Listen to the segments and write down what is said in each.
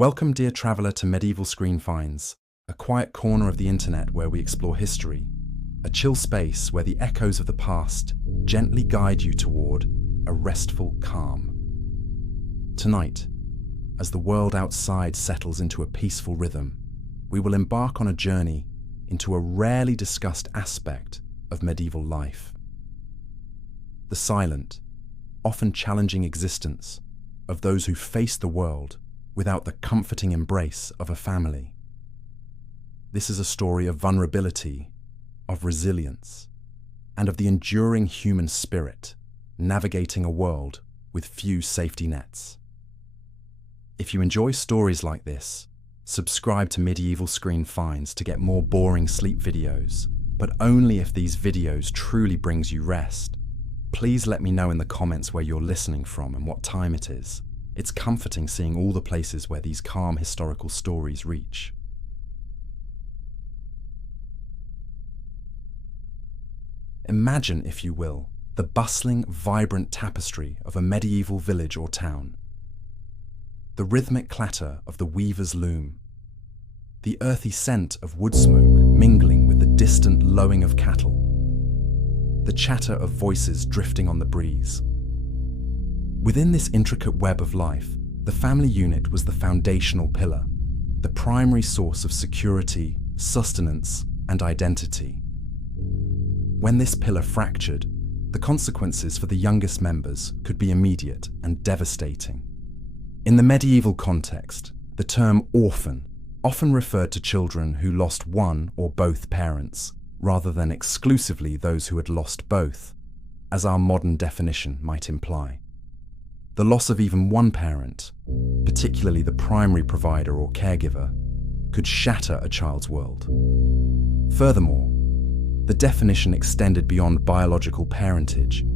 Welcome, dear traveller, to Medieval Screen Finds, a quiet corner of the internet where we explore history, a chill space where the echoes of the past gently guide you toward a restful calm. Tonight, as the world outside settles into a peaceful rhythm, we will embark on a journey into a rarely discussed aspect of medieval life. The silent, often challenging existence of those who face the world without the comforting embrace of a family. This is a story of vulnerability, of resilience, and of the enduring human spirit navigating a world with few safety nets. If you enjoy stories like this, subscribe to Medieval Screen Finds to get more boring sleep videos, but only if these videos truly brings you rest. Please let me know in the comments where you're listening from and what time it is. It's comforting seeing all the places where these calm historical stories reach. Imagine, if you will, the bustling, vibrant tapestry of a medieval village or town. The rhythmic clatter of the weaver's loom, the earthy scent of wood smoke mingling with the distant lowing of cattle, the chatter of voices drifting on the breeze. Within this intricate web of life, the family unit was the foundational pillar, the primary source of security, sustenance, and identity. When this pillar fractured, the consequences for the youngest members could be immediate and devastating. In the medieval context, the term orphan often referred to children who lost one or both parents, rather than exclusively those who had lost both, as our modern definition might imply. The loss of even one parent, particularly the primary provider or caregiver, could shatter a child's world. Furthermore, the definition extended beyond biological parentage.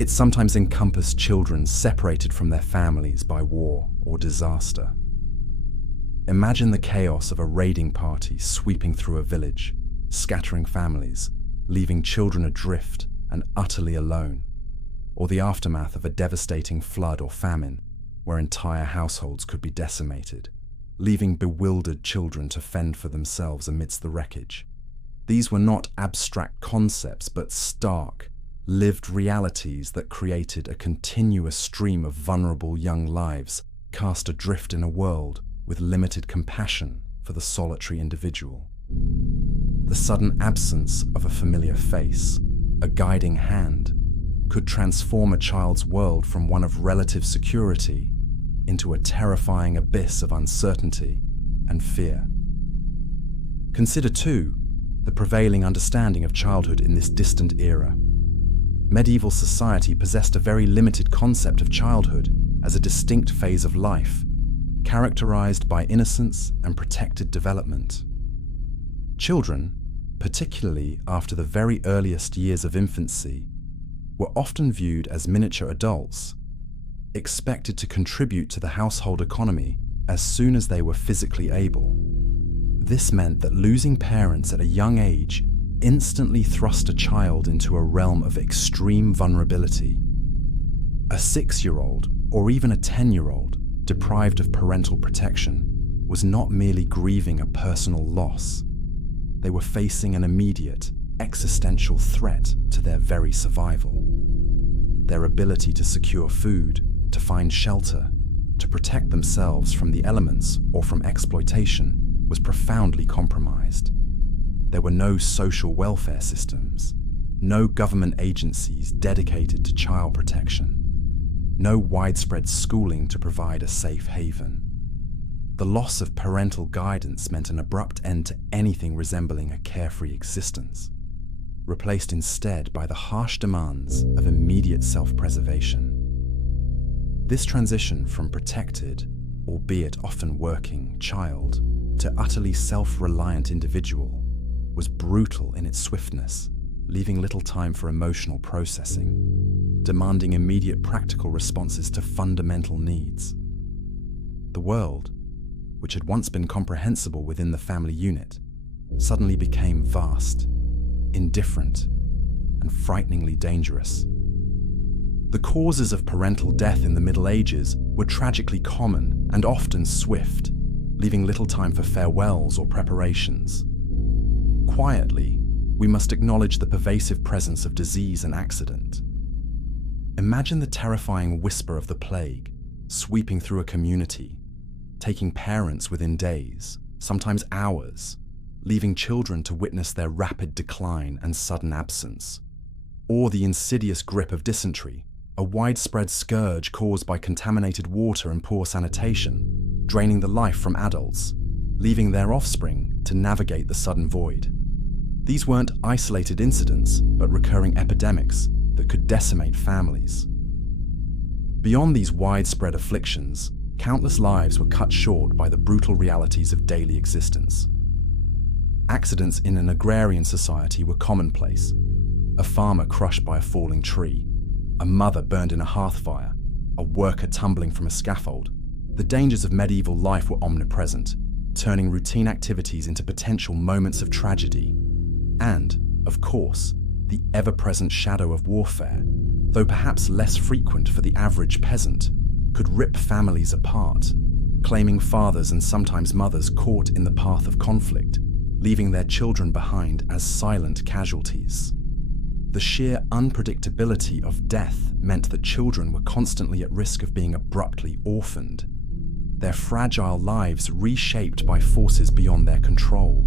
It sometimes encompassed children separated from their families by war or disaster. Imagine the chaos of a raiding party sweeping through a village, scattering families, leaving children adrift and utterly alone, or the aftermath of a devastating flood or famine, where entire households could be decimated, leaving bewildered children to fend for themselves amidst the wreckage. These were not abstract concepts, but stark, lived realities that created a continuous stream of vulnerable young lives cast adrift in a world with limited compassion for the solitary individual. The sudden absence of a familiar face, a guiding hand, could transform a child's world from one of relative security into a terrifying abyss of uncertainty and fear. Consider, too, the prevailing understanding of childhood in this distant era. Medieval society possessed a very limited concept of childhood as a distinct phase of life, characterized by innocence and protected development. Children, particularly after the very earliest years of infancy, were often viewed as miniature adults, expected to contribute to the household economy as soon as they were physically able. This meant that losing parents at a young age instantly thrust a child into a realm of extreme vulnerability. A 6-year-old or even a 10-year-old deprived of parental protection was not merely grieving a personal loss. They were facing an immediate, existential threat to their very survival. Their ability to secure food, to find shelter, to protect themselves from the elements or from exploitation was profoundly compromised. There were no social welfare systems, no government agencies dedicated to child protection, no widespread schooling to provide a safe haven. The loss of parental guidance meant an abrupt end to anything resembling a carefree existence, replaced instead by the harsh demands of immediate self-preservation. This transition from protected, albeit often working, child to utterly self-reliant individual was brutal in its swiftness, leaving little time for emotional processing, demanding immediate practical responses to fundamental needs. The world, which had once been comprehensible within the family unit, suddenly became vast, indifferent, and frighteningly dangerous. The causes of parental death in the Middle Ages were tragically common and often swift, leaving little time for farewells or preparations. Quietly, we must acknowledge the pervasive presence of disease and accident. Imagine the terrifying whisper of the plague, sweeping through a community, taking parents within days, sometimes hours, leaving children to witness their rapid decline and sudden absence. Or the insidious grip of dysentery, a widespread scourge caused by contaminated water and poor sanitation, draining the life from adults, leaving their offspring to navigate the sudden void. These weren't isolated incidents, but recurring epidemics that could decimate families. Beyond these widespread afflictions, countless lives were cut short by the brutal realities of daily existence. Accidents in an agrarian society were commonplace. A farmer crushed by a falling tree, a mother burned in a hearth fire, a worker tumbling from a scaffold. The dangers of medieval life were omnipresent, turning routine activities into potential moments of tragedy. And, of course, the ever-present shadow of warfare, though perhaps less frequent for the average peasant, could rip families apart, claiming fathers and sometimes mothers caught in the path of conflict, leaving their children behind as silent casualties. The sheer unpredictability of death meant that children were constantly at risk of being abruptly orphaned, their fragile lives reshaped by forces beyond their control.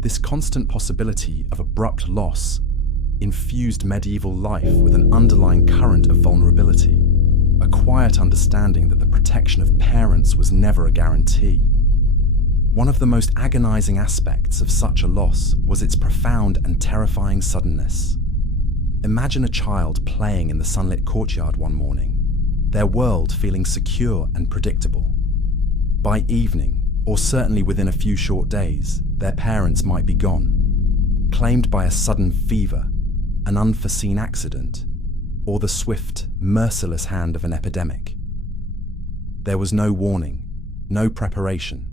This constant possibility of abrupt loss infused medieval life with an underlying current of vulnerability, a quiet understanding that the protection of parents was never a guarantee. One of the most agonizing aspects of such a loss was its profound and terrifying suddenness. Imagine a child playing in the sunlit courtyard one morning, their world feeling secure and predictable. By evening, or certainly within a few short days, their parents might be gone, claimed by a sudden fever, an unforeseen accident, or the swift, merciless hand of an epidemic. There was no warning, no preparation,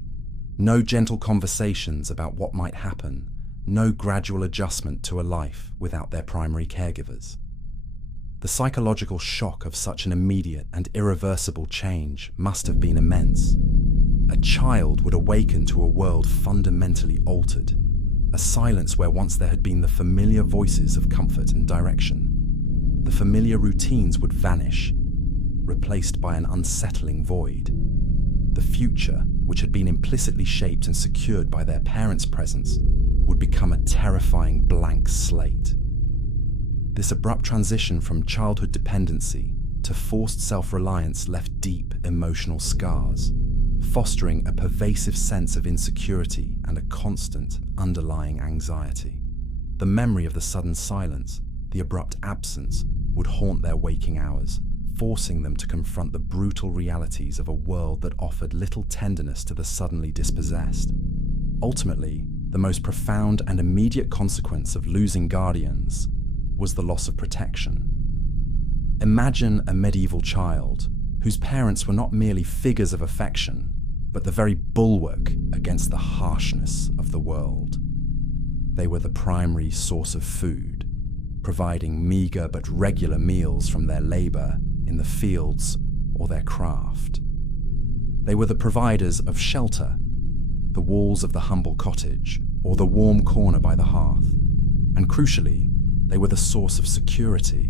no gentle conversations about what might happen, no gradual adjustment to a life without their primary caregivers. The psychological shock of such an immediate and irreversible change must have been immense. A child would awaken to a world fundamentally altered, a silence where once there had been the familiar voices of comfort and direction. The familiar routines would vanish, replaced by an unsettling void. The future, which had been implicitly shaped and secured by their parents' presence, would become a terrifying blank slate. This abrupt transition from childhood dependency to forced self-reliance left deep emotional scars, fostering a pervasive sense of insecurity and a constant underlying anxiety. The memory of the sudden silence, the abrupt absence, would haunt their waking hours, forcing them to confront the brutal realities of a world that offered little tenderness to the suddenly dispossessed. Ultimately, the most profound and immediate consequence of losing guardians was the loss of protection. Imagine a medieval child whose parents were not merely figures of affection, but the very bulwark against the harshness of the world. They were the primary source of food, providing meager but regular meals from their labor in the fields or their craft. They were the providers of shelter, the walls of the humble cottage or the warm corner by the hearth. And crucially, they were the source of security,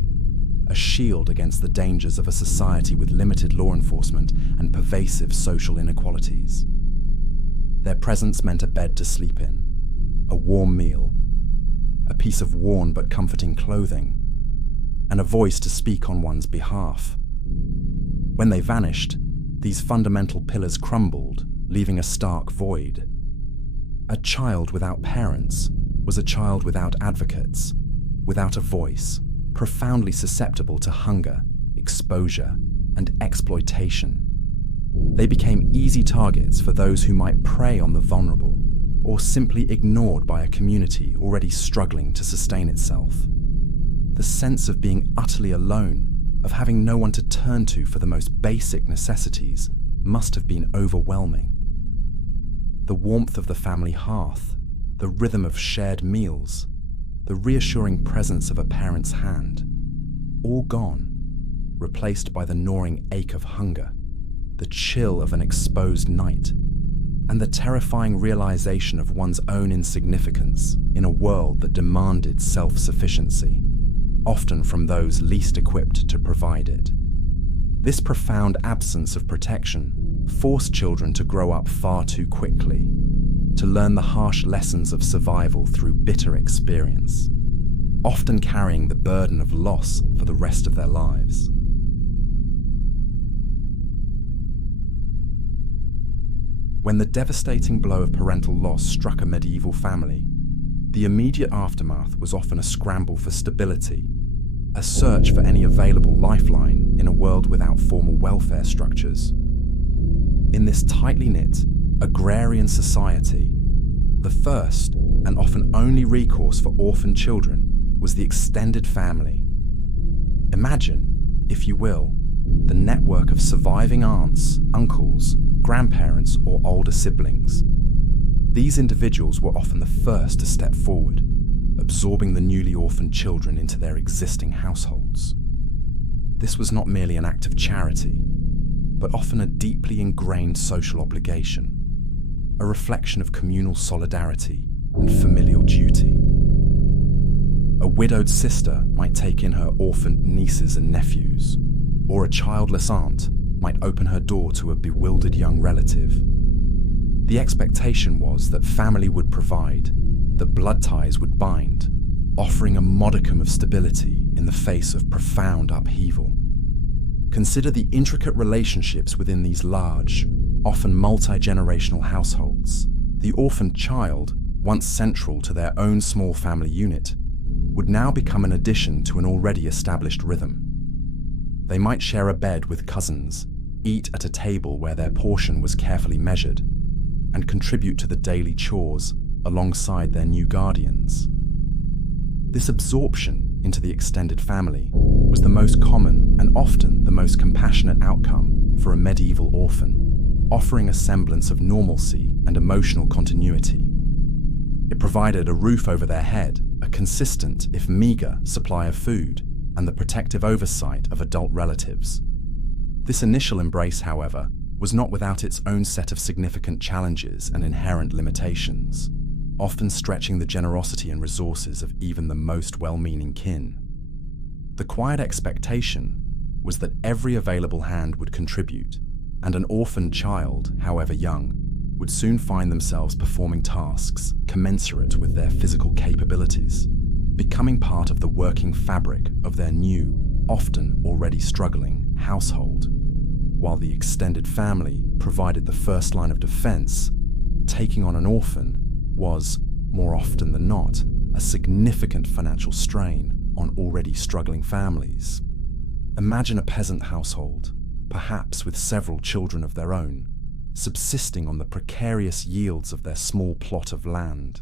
a shield against the dangers of a society with limited law enforcement and pervasive social inequalities. Their presence meant a bed to sleep in, a warm meal, a piece of worn but comforting clothing, and a voice to speak on one's behalf. When they vanished, these fundamental pillars crumbled, leaving a stark void. A child without parents was a child without advocates, without a voice, profoundly susceptible to hunger, exposure, and exploitation. They became easy targets for those who might prey on the vulnerable, or simply ignored by a community already struggling to sustain itself. The sense of being utterly alone, of having no one to turn to for the most basic necessities, must have been overwhelming. The warmth of the family hearth, the rhythm of shared meals, the reassuring presence of a parent's hand, all gone, replaced by the gnawing ache of hunger, the chill of an exposed night, and the terrifying realization of one's own insignificance in a world that demanded self-sufficiency, often from those least equipped to provide it. This profound absence of protection forced children to grow up far too quickly, to learn the harsh lessons of survival through bitter experience, often carrying the burden of loss for the rest of their lives. When the devastating blow of parental loss struck a medieval family, the immediate aftermath was often a scramble for stability, a search for any available lifeline in a world without formal welfare structures. In this tightly knit, agrarian society, the first and often only recourse for orphan children was the extended family. Imagine, if you will, the network of surviving aunts, uncles, grandparents, or older siblings. These individuals were often the first to step forward, absorbing the newly orphaned children into their existing households. This was not merely an act of charity, but often a deeply ingrained social obligation, a reflection of communal solidarity and familial duty. A widowed sister might take in her orphaned nieces and nephews, or a childless aunt might open her door to a bewildered young relative. The expectation was that family would provide, that blood ties would bind, offering a modicum of stability in the face of profound upheaval. Consider the intricate relationships within these large, often multi-generational households. The orphaned child, once central to their own small family unit, would now become an addition to an already established rhythm. They might share a bed with cousins, eat at a table where their portion was carefully measured, and contribute to the daily chores alongside their new guardians. This absorption into the extended family was the most common and often the most compassionate outcome for a medieval orphan, offering a semblance of normalcy and emotional continuity. It provided a roof over their head, a consistent, if meager, supply of food, and the protective oversight of adult relatives. This initial embrace, however, was not without its own set of significant challenges and inherent limitations, often stretching the generosity and resources of even the most well-meaning kin. The quiet expectation was that every available hand would contribute, and an orphaned child, however young, would soon find themselves performing tasks commensurate with their physical capabilities, becoming part of the working fabric of their new, often already struggling, household. While the extended family provided the first line of defense, taking on an orphan was, more often than not, a significant financial strain on already struggling families. Imagine a peasant household, perhaps with several children of their own, subsisting on the precarious yields of their small plot of land.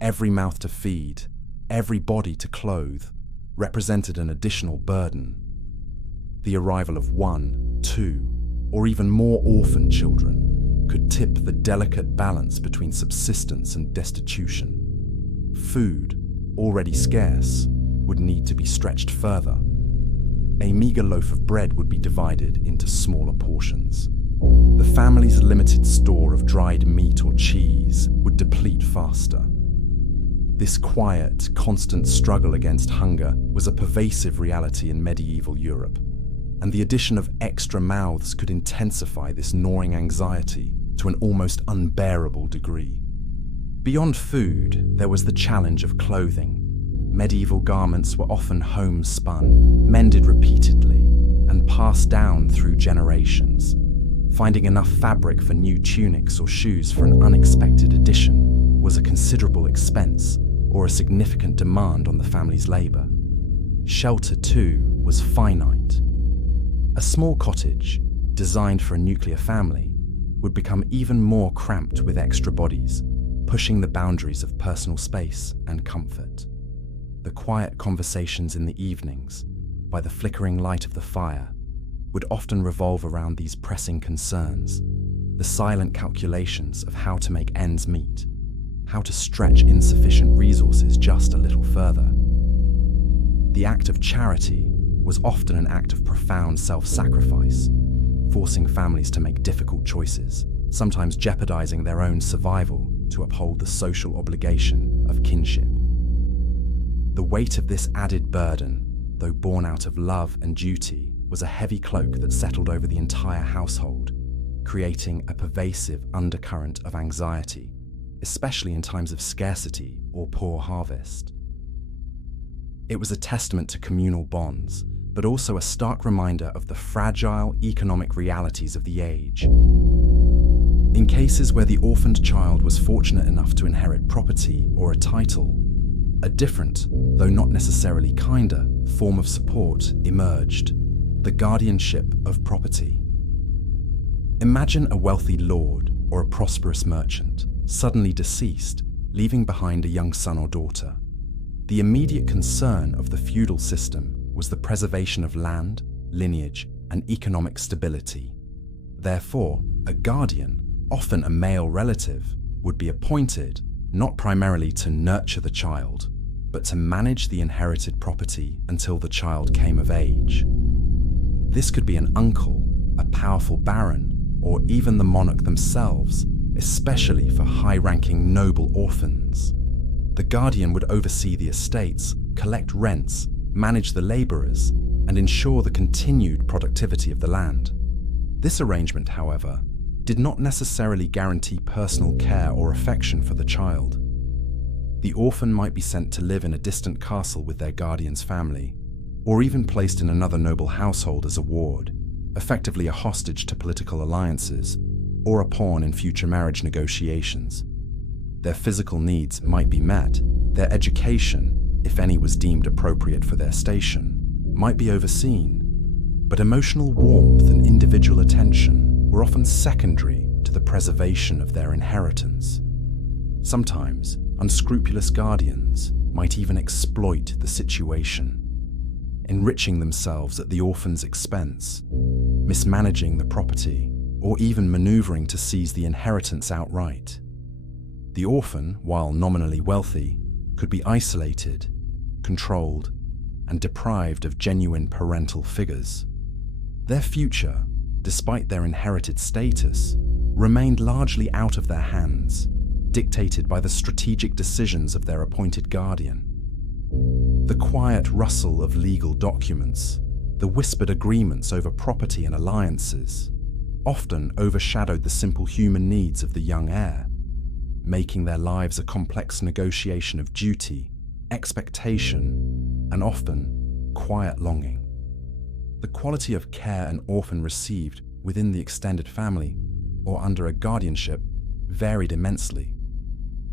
Every mouth to feed, every body to clothe, represented an additional burden. The arrival of 1, 2, or even more orphan children could tip the delicate balance between subsistence and destitution. Food, already scarce, would need to be stretched further. A meager loaf of bread would be divided into smaller portions. The family's limited store of dried meat or cheese would deplete faster. This quiet, constant struggle against hunger was a pervasive reality in medieval Europe, and the addition of extra mouths could intensify this gnawing anxiety to an almost unbearable degree. Beyond food, there was the challenge of clothing. Medieval garments were often homespun, mended repeatedly, and passed down through generations. Finding enough fabric for new tunics or shoes for an unexpected addition was a considerable expense or a significant demand on the family's labor. Shelter, too, was finite. A small cottage, designed for a nuclear family, would become even more cramped with extra bodies, pushing the boundaries of personal space and comfort. The quiet conversations in the evenings, by the flickering light of the fire, would often revolve around these pressing concerns, the silent calculations of how to make ends meet, how to stretch insufficient resources just a little further. The act of charity was often an act of profound self-sacrifice, forcing families to make difficult choices, sometimes jeopardizing their own survival to uphold the social obligation of kinship. The weight of this added burden, though born out of love and duty, was a heavy cloak that settled over the entire household, creating a pervasive undercurrent of anxiety, especially in times of scarcity or poor harvest. It was a testament to communal bonds, but also a stark reminder of the fragile economic realities of the age. In cases where the orphaned child was fortunate enough to inherit property or a title, a different, though not necessarily kinder, form of support emerged: the guardianship of property. Imagine a wealthy lord or a prosperous merchant suddenly deceased, leaving behind a young son or daughter. The immediate concern of the feudal system was the preservation of land, lineage, and economic stability. Therefore, a guardian, often a male relative, would be appointed not primarily to nurture the child, but to manage the inherited property until the child came of age. This could be an uncle, a powerful baron, or even the monarch themselves, especially for high-ranking noble orphans. The guardian would oversee the estates, collect rents, manage the labourers, and ensure the continued productivity of the land. This arrangement, however, did not necessarily guarantee personal care or affection for the child. The orphan might be sent to live in a distant castle with their guardian's family, or even placed in another noble household as a ward, effectively a hostage to political alliances, or a pawn in future marriage negotiations. Their physical needs might be met, their education, if any was deemed appropriate for their station, might be overseen, but emotional warmth and individual attention were often secondary to the preservation of their inheritance. Sometimes, unscrupulous guardians might even exploit the situation, enriching themselves at the orphan's expense, mismanaging the property, or even maneuvering to seize the inheritance outright. The orphan, while nominally wealthy, could be isolated, controlled, and deprived of genuine parental figures. Their future, despite their inherited status, remained largely out of their hands, dictated by the strategic decisions of their appointed guardian. The quiet rustle of legal documents, the whispered agreements over property and alliances, often overshadowed the simple human needs of the young heir, making their lives a complex negotiation of duty, expectation, and often quiet longing. The quality of care an orphan received within the extended family or under a guardianship varied immensely,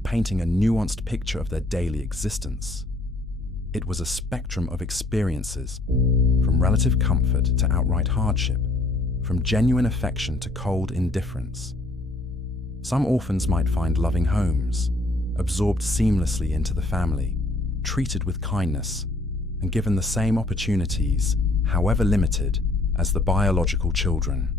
painting a nuanced picture of their daily existence. It was a spectrum of experiences, from relative comfort to outright hardship, from genuine affection to cold indifference. Some orphans might find loving homes, absorbed seamlessly into the family, treated with kindness, and given the same opportunities, however limited, as the biological children.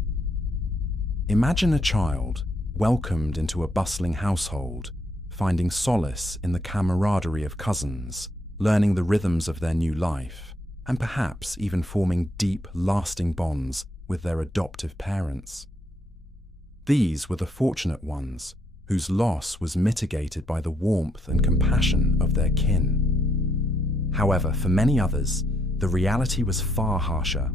Imagine a child welcomed into a bustling household, finding solace in the camaraderie of cousins, learning the rhythms of their new life, and perhaps even forming deep, lasting bonds with their adoptive parents. These were the fortunate ones, whose loss was mitigated by the warmth and compassion of their kin. However, for many others, the reality was far harsher.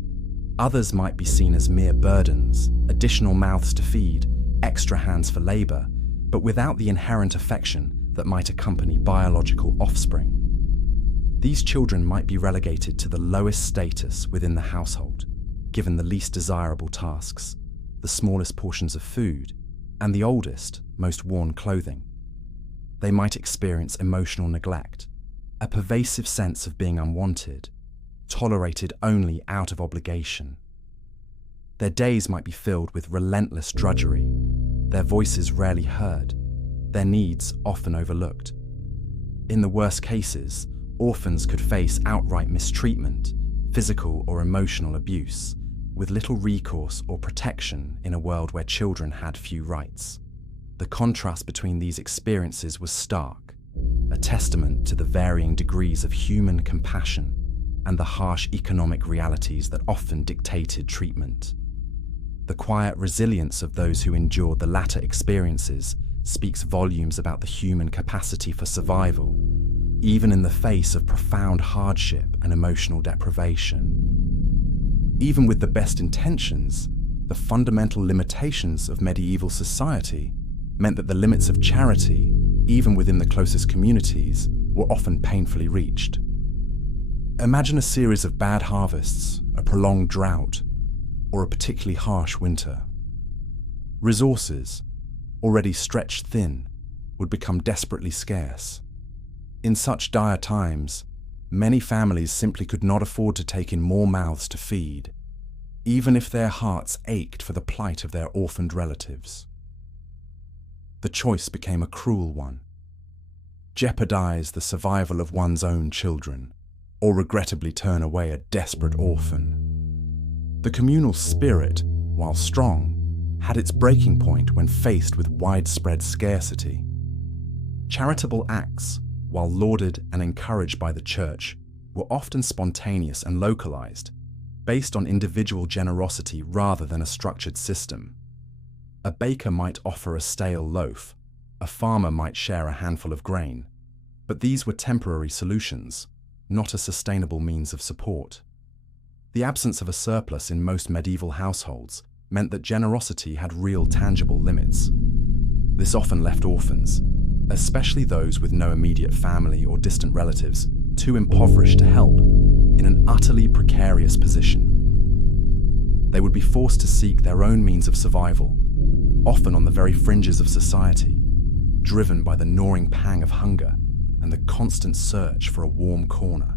Others might be seen as mere burdens, additional mouths to feed, extra hands for labor, but without the inherent affection that might accompany biological offspring. These children might be relegated to the lowest status within the household, given the least desirable tasks, the smallest portions of food, and the oldest, most worn clothing. They might experience emotional neglect, a pervasive sense of being unwanted, tolerated only out of obligation. Their days might be filled with relentless drudgery, their voices rarely heard, their needs often overlooked. In the worst cases, orphans could face outright mistreatment, physical or emotional abuse, with little recourse or protection in a world where children had few rights. The contrast between these experiences was stark, a testament to the varying degrees of human compassion and the harsh economic realities that often dictated treatment. The quiet resilience of those who endured the latter experiences speaks volumes about the human capacity for survival, even in the face of profound hardship and emotional deprivation. Even with the best intentions, the fundamental limitations of medieval society meant that the limits of charity, even within the closest communities, were often painfully reached. Imagine a series of bad harvests, a prolonged drought, or a particularly harsh winter. Resources, already stretched thin, would become desperately scarce. In such dire times, many families simply could not afford to take in more mouths to feed, even if their hearts ached for the plight of their orphaned relatives. The choice became a cruel one: jeopardize the survival of one's own children, or regrettably turn away a desperate orphan. The communal spirit, while strong, had its breaking point when faced with widespread scarcity. Charitable acts, while lauded and encouraged by the Church, were often spontaneous and localized, based on individual generosity rather than a structured system. A baker might offer a stale loaf, a farmer might share a handful of grain, but these were temporary solutions, not a sustainable means of support. The absence of a surplus in most medieval households meant that generosity had real tangible limits. This often left orphans, especially those with no immediate family or distant relatives, too impoverished to help, in an utterly precarious position. They would be forced to seek their own means of survival, often on the very fringes of society, driven by the gnawing pang of hunger and the constant search for a warm corner.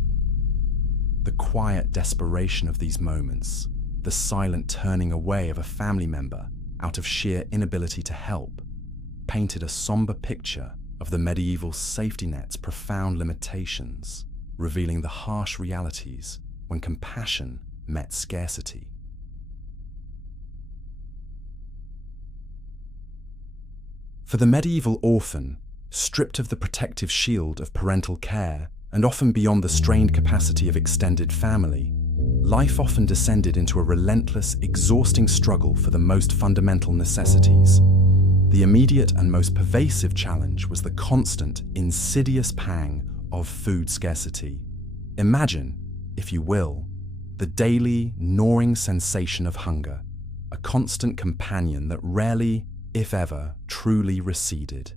The quiet desperation of these moments, the silent turning away of a family member out of sheer inability to help, painted a somber picture of the medieval safety net's profound limitations, revealing the harsh realities when compassion met scarcity. For the medieval orphan, stripped of the protective shield of parental care and often beyond the strained capacity of extended family, life often descended into a relentless, exhausting struggle for the most fundamental necessities. The immediate and most pervasive challenge was the constant, insidious pang of food scarcity. Imagine, if you will, the daily, gnawing sensation of hunger, a constant companion that rarely, if ever, truly receded.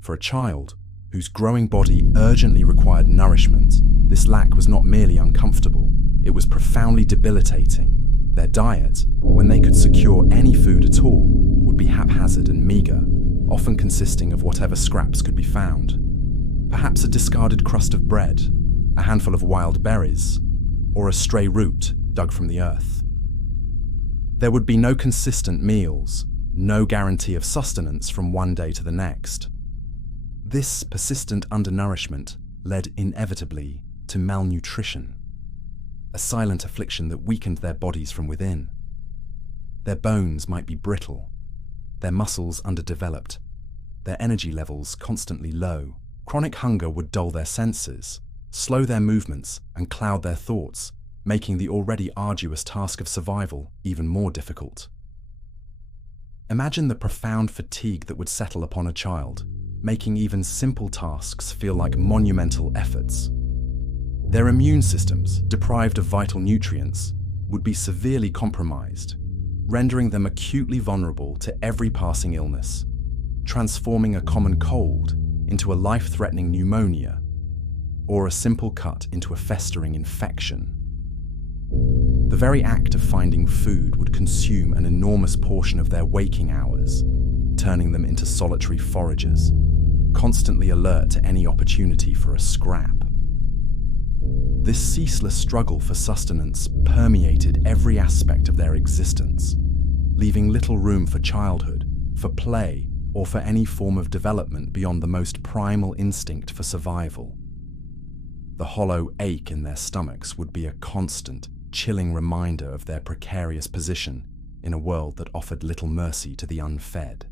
For a child whose growing body urgently required nourishment, this lack was not merely uncomfortable, it was profoundly debilitating. Their diet, when they could secure any food at all, would be haphazard and meager, often consisting of whatever scraps could be found. Perhaps a discarded crust of bread, a handful of wild berries, or a stray root dug from the earth. There would be no consistent meals, no guarantee of sustenance from one day to the next. This persistent undernourishment led inevitably to malnutrition, a silent affliction that weakened their bodies from within. Their bones might be brittle, their muscles underdeveloped, their energy levels constantly low. Chronic hunger would dull their senses, slow their movements, and cloud their thoughts, making the already arduous task of survival even more difficult. Imagine the profound fatigue that would settle upon a child, making even simple tasks feel like monumental efforts. Their immune systems, deprived of vital nutrients, would be severely compromised, rendering them acutely vulnerable to every passing illness, transforming a common cold into a life-threatening pneumonia, or a simple cut into a festering infection. The very act of finding food would consume an enormous portion of their waking hours, turning them into solitary foragers, constantly alert to any opportunity for a scrap. This ceaseless struggle for sustenance permeated every aspect of their existence, leaving little room for childhood, for play, or for any form of development beyond the most primal instinct for survival. The hollow ache in their stomachs would be a constant, chilling reminder of their precarious position in a world that offered little mercy to the unfed.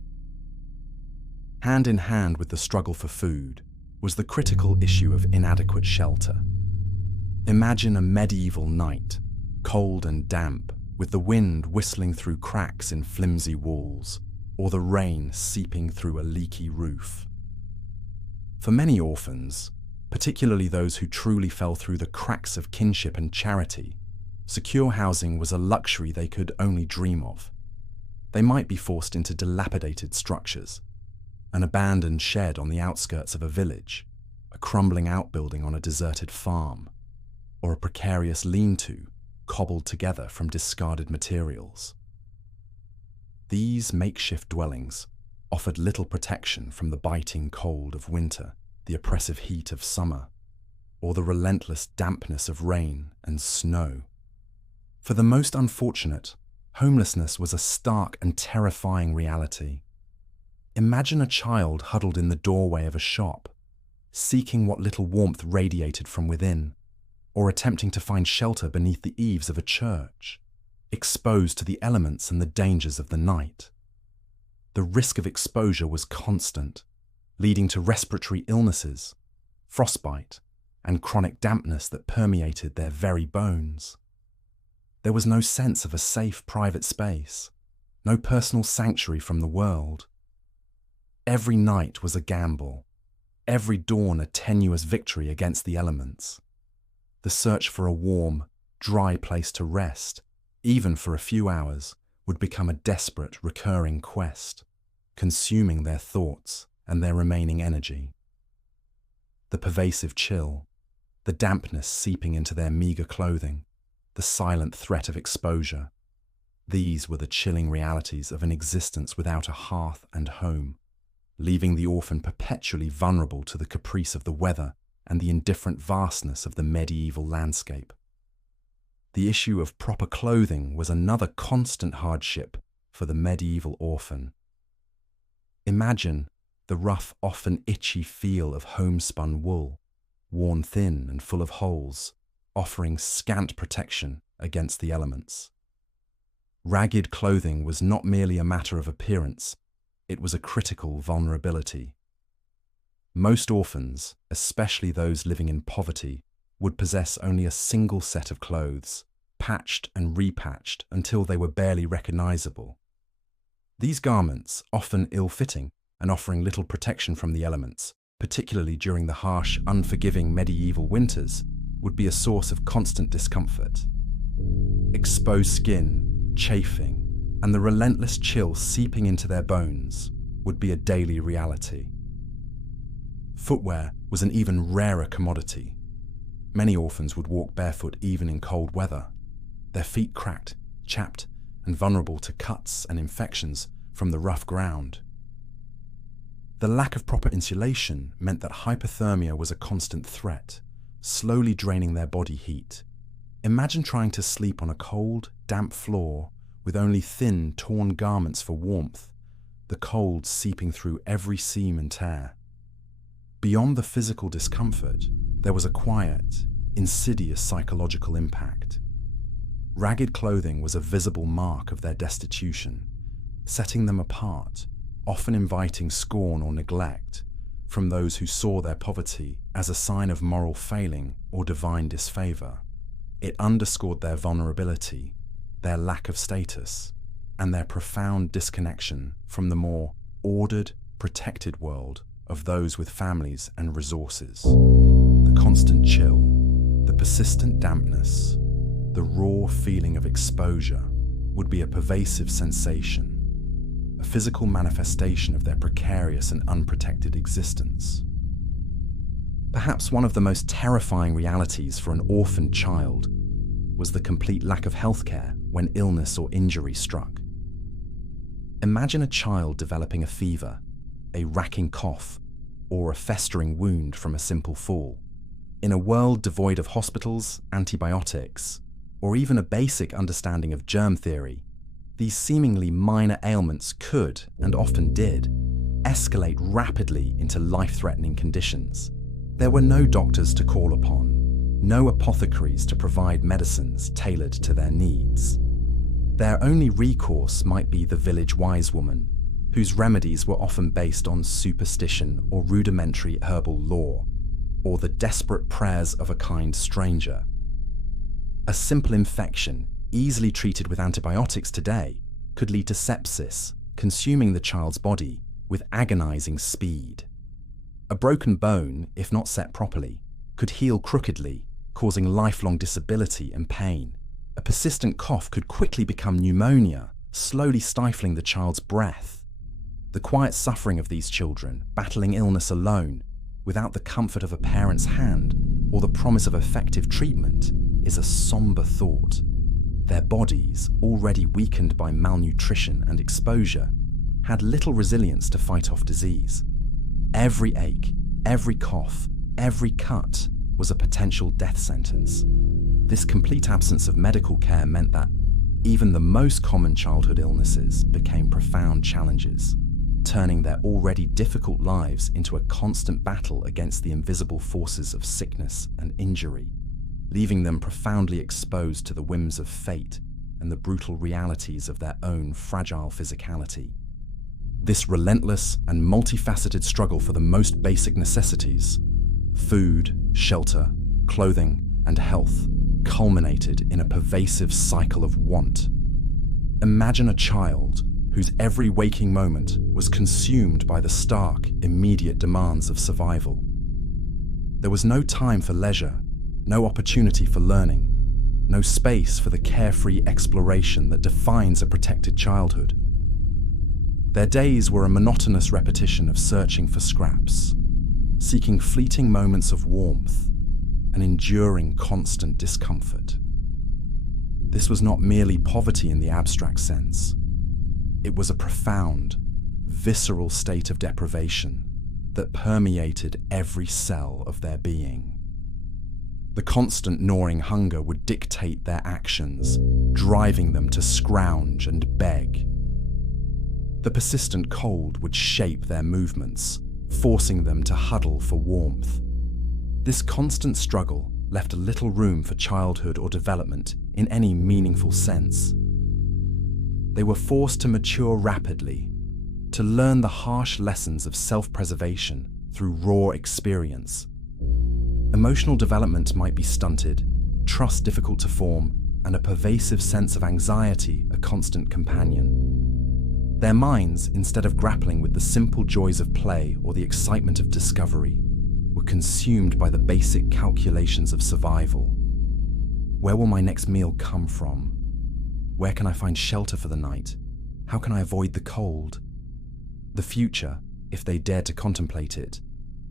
Hand in hand with the struggle for food was the critical issue of inadequate shelter. Imagine a medieval night, cold and damp, with the wind whistling through cracks in flimsy walls, or the rain seeping through a leaky roof. For many orphans, particularly those who truly fell through the cracks of kinship and charity, secure housing was a luxury they could only dream of. They might be forced into dilapidated structures, an abandoned shed on the outskirts of a village, a crumbling outbuilding on a deserted farm, or a precarious lean-to cobbled together from discarded materials. These makeshift dwellings offered little protection from the biting cold of winter, the oppressive heat of summer, or the relentless dampness of rain and snow. For the most unfortunate, homelessness was a stark and terrifying reality. Imagine a child huddled in the doorway of a shop, seeking what little warmth radiated from within, or attempting to find shelter beneath the eaves of a church, exposed to the elements and the dangers of the night. The risk of exposure was constant, leading to respiratory illnesses, frostbite, and chronic dampness that permeated their very bones. There was no sense of a safe private space, no personal sanctuary from the world. Every night was a gamble, every dawn a tenuous victory against the elements. The search for a warm, dry place to rest, even for a few hours, would become a desperate, recurring quest, consuming their thoughts and their remaining energy. The pervasive chill, the dampness seeping into their meager clothing, the silent threat of exposure, these were the chilling realities of an existence without a hearth and home, leaving the orphan perpetually vulnerable to the caprice of the weather and the indifferent vastness of the medieval landscape. The issue of proper clothing was another constant hardship for the medieval orphan. Imagine the rough, often itchy feel of homespun wool, worn thin and full of holes, offering scant protection against the elements. Ragged clothing was not merely a matter of appearance, it was a critical vulnerability. Most orphans, especially those living in poverty, would possess only a single set of clothes, patched and repatched until they were barely recognizable. These garments, often ill-fitting and offering little protection from the elements, particularly during the harsh, unforgiving medieval winters, would be a source of constant discomfort. Exposed skin, chafing, and the relentless chill seeping into their bones would be a daily reality. Footwear was an even rarer commodity. Many orphans would walk barefoot even in cold weather, their feet cracked, chapped, and vulnerable to cuts and infections from the rough ground. The lack of proper insulation meant that hypothermia was a constant threat, slowly draining their body heat. Imagine trying to sleep on a cold, damp floor with only thin, torn garments for warmth, the cold seeping through every seam and tear. Beyond the physical discomfort, there was a quiet, insidious psychological impact. Ragged clothing was a visible mark of their destitution, setting them apart, often inviting scorn or neglect from those who saw their poverty as a sign of moral failing or divine disfavor. It underscored their vulnerability, their lack of status, and their profound disconnection from the more ordered, protected world of those with families and resources. The constant chill, the persistent dampness, the raw feeling of exposure would be a pervasive sensation, a physical manifestation of their precarious and unprotected existence. Perhaps one of the most terrifying realities for an orphaned child was the complete lack of healthcare when illness or injury struck. Imagine a child developing a fever, a racking cough, or a festering wound from a simple fall. In a world devoid of hospitals, antibiotics, or even a basic understanding of germ theory, these seemingly minor ailments could, and often did, escalate rapidly into life-threatening conditions. There were no doctors to call upon, no apothecaries to provide medicines tailored to their needs. Their only recourse might be the village wise woman, whose remedies were often based on superstition or rudimentary herbal lore, or the desperate prayers of a kind stranger A simple infection, easily treated with antibiotics today, could lead to sepsis, consuming the child's body with agonizing speed. A broken bone, if not set properly, could heal crookedly, causing lifelong disability and pain. A persistent cough could quickly become pneumonia, slowly stifling the child's breath. The quiet suffering of these children, battling illness alone, without the comfort of a parent's hand or the promise of effective treatment, is a somber thought. Their bodies, already weakened by malnutrition and exposure, had little resilience to fight off disease. Every ache, every cough, every cut was a potential death sentence. This complete absence of medical care meant that even the most common childhood illnesses became profound challenges, turning their already difficult lives into a constant battle against the invisible forces of sickness and injury, leaving them profoundly exposed to the whims of fate and the brutal realities of their own fragile physicality. This relentless and multifaceted struggle for the most basic necessities, food, shelter, clothing, and health, culminated in a pervasive cycle of want. Imagine a child whose every waking moment was consumed by the stark, immediate demands of survival. There was no time for leisure, no opportunity for learning, no space for the carefree exploration that defines a protected childhood. Their days were a monotonous repetition of searching for scraps, seeking fleeting moments of warmth, and enduring constant discomfort. This was not merely poverty in the abstract sense. It was a profound, visceral state of deprivation that permeated every cell of their being. The constant gnawing hunger would dictate their actions, driving them to scrounge and beg. The persistent cold would shape their movements, forcing them to huddle for warmth. This constant struggle left little room for childhood or development in any meaningful sense. They were forced to mature rapidly, to learn the harsh lessons of self-preservation through raw experience. Emotional development might be stunted, trust difficult to form, and a pervasive sense of anxiety a constant companion. Their minds, instead of grappling with the simple joys of play or the excitement of discovery, were consumed by the basic calculations of survival. Where will my next meal come from? Where can I find shelter for the night? How can I avoid the cold? The future, if they dared to contemplate it,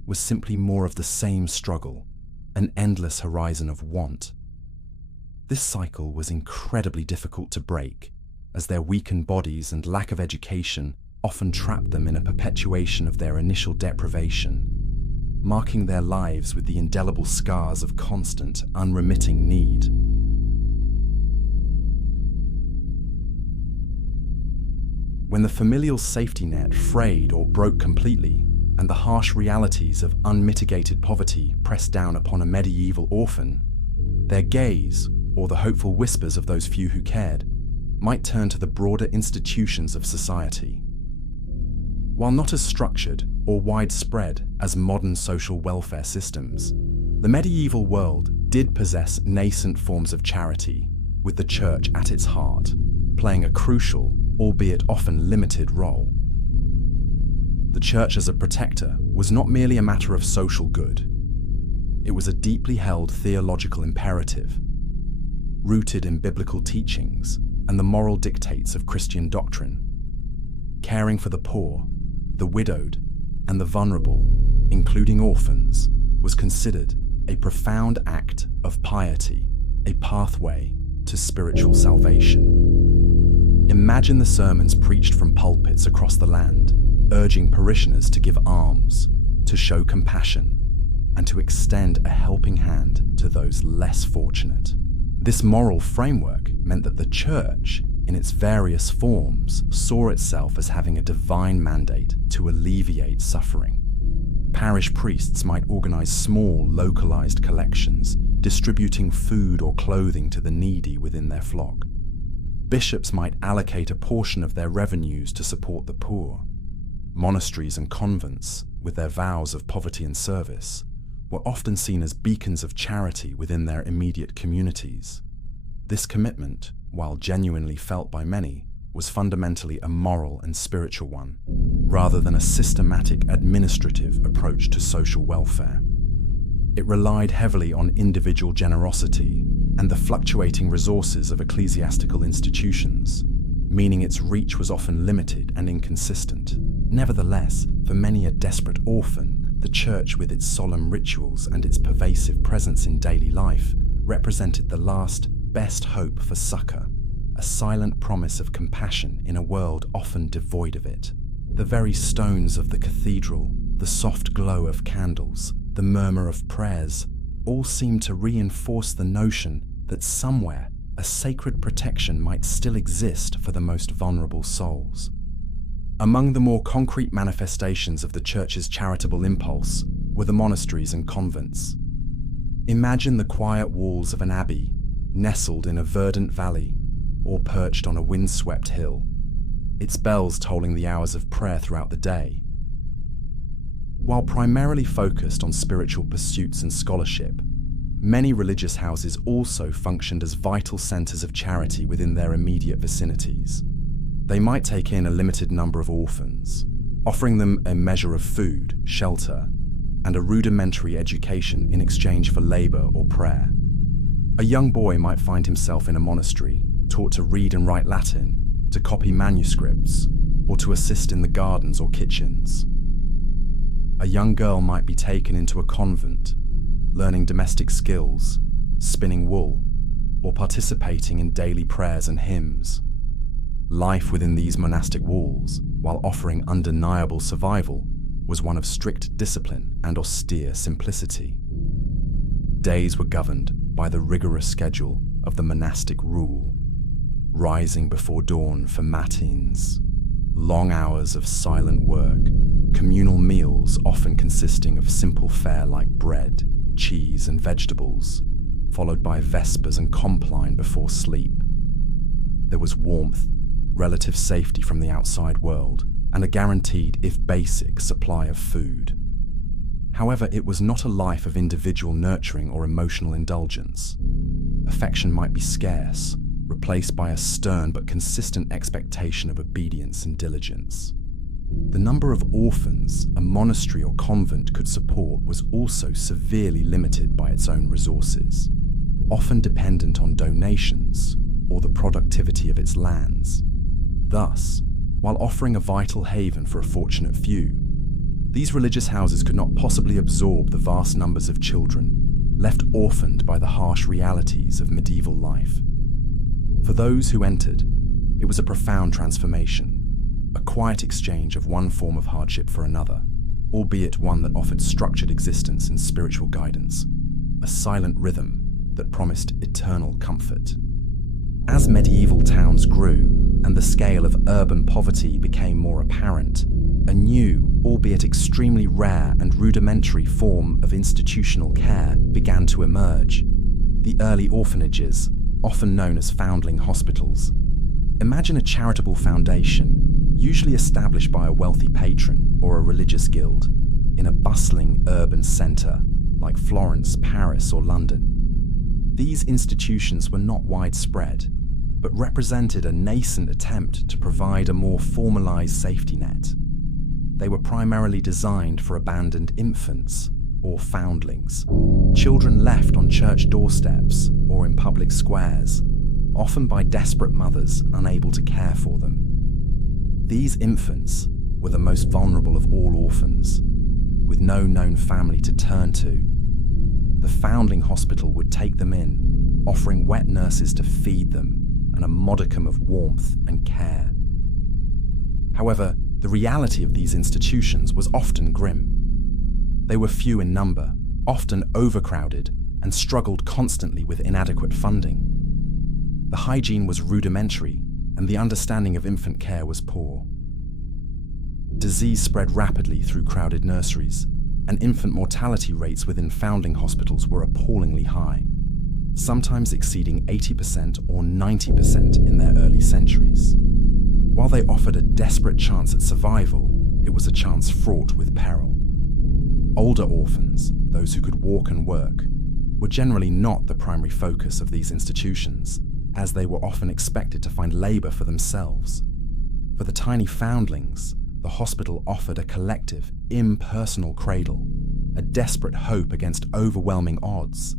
was simply more of the same struggle, an endless horizon of want. This cycle was incredibly difficult to break, as their weakened bodies and lack of education often trapped them in a perpetuation of their initial deprivation, marking their lives with the indelible scars of constant, unremitting need. When the familial safety net frayed or broke completely, and the harsh realities of unmitigated poverty pressed down upon a medieval orphan, their gaze, or the hopeful whispers of those few who cared, might turn to the broader institutions of society. While not as structured or widespread as modern social welfare systems, the medieval world did possess nascent forms of charity, with the church at its heart, playing a crucial, albeit often limited, role. The church as a protector was not merely a matter of social good. It was a deeply held theological imperative, rooted in biblical teachings and the moral dictates of Christian doctrine. Caring for the poor, the widowed, and the vulnerable, including orphans, was considered a profound act of piety, a pathway to spiritual salvation. Imagine the sermons preached from pulpits across the land, urging parishioners to give alms, to show compassion, and to extend a helping hand to those less fortunate. This moral framework meant that the church, in its various forms, saw itself as having a divine mandate to alleviate suffering. Parish priests might organize small, localized collections, distributing food or clothing to the needy within their flock. Bishops might allocate a portion of their revenues to support the poor. Monasteries and convents, with their vows of poverty and service, were often seen as beacons of charity within their immediate communities. This commitment, while genuinely felt by many, was fundamentally a moral and spiritual one, rather than a systematic administrative approach to social welfare. It relied heavily on individual generosity and the fluctuating resources of ecclesiastical institutions, meaning its reach was often limited and inconsistent. Nevertheless, for many a desperate orphan, the church, with its solemn rituals and its pervasive presence in daily life, represented the last, best hope for succor, a silent promise of compassion in a world often devoid of it. The very stones of the cathedral, the soft glow of candles, the murmur of prayers, all seem to reinforce the notion that somewhere a sacred protection might still exist for the most vulnerable souls. Among the more concrete manifestations of the Church's charitable impulse were the monasteries and convents. Imagine the quiet walls of an abbey, nestled in a verdant valley, or perched on a windswept hill, its bells tolling the hours of prayer throughout the day. While primarily focused on spiritual pursuits and scholarship, many religious houses also functioned as vital centers of charity within their immediate vicinities. They might take in a limited number of orphans, offering them a measure of food, shelter, and a rudimentary education in exchange for labor or prayer. A young boy might find himself in a monastery, taught to read and write Latin, to copy manuscripts, or to assist in the gardens or kitchens. A young girl might be taken into a convent, learning domestic skills, spinning wool, or participating in daily prayers and hymns. Life within these monastic walls, while offering undeniable survival, was one of strict discipline and austere simplicity. Days were governed by the rigorous schedule of the monastic rule, rising before dawn for matins, long hours of silent work, communal meals often consisting of simple fare like bread, cheese and vegetables, followed by vespers and compline before sleep. There was warmth, relative safety from the outside world, and a guaranteed, if basic, supply of food. However, it was not a life of individual nurturing or emotional indulgence. Affection might be scarce, replaced by a stern but consistent expectation of obedience and diligence. The number of orphans a monastery or convent could support was also severely limited by its own resources, often dependent on donations or the productivity of its lands. Thus, while offering a vital haven for a fortunate few, these religious houses could not possibly absorb the vast numbers of children left orphaned by the harsh realities of medieval life. For those who entered, it was a profound transformation, a quiet exchange of one form of hardship for another, albeit one that offered structured existence and spiritual guidance, a silent rhythm that promised eternal comfort. As medieval towns grew and the scale of urban poverty became more apparent, a new, albeit extremely rare and rudimentary form of institutional care began to emerge: the early orphanages, often known as foundling hospitals. Imagine a charitable foundation, usually established by a wealthy patron or a religious guild, in a bustling urban centre like Florence, Paris, or London. These institutions were not widespread, but represented a nascent attempt to provide a more formalised safety net. They were primarily designed for abandoned infants, or foundlings, children left on church doorsteps or in public squares, often by desperate mothers unable to care for them. These infants were the most vulnerable of all orphans, with no known family to turn to. The foundling hospital would take them in, offering wet nurses to feed them and a modicum of warmth and care. However, the reality of these institutions was often grim. They were few in number, often overcrowded, and struggled constantly with inadequate funding. The hygiene was rudimentary, and the understanding of infant care was poor. Disease spread rapidly through crowded nurseries, and infant mortality rates within foundling hospitals were appallingly high, sometimes exceeding 80% or 90% in their early centuries. While they offered a desperate chance at survival, it was a chance fraught with peril. Older orphans, those who could walk and work, were generally not the primary focus of these institutions, as they were often expected to find labor for themselves. For the tiny foundlings, the hospital offered a collective, impersonal cradle, a desperate hope against overwhelming odds,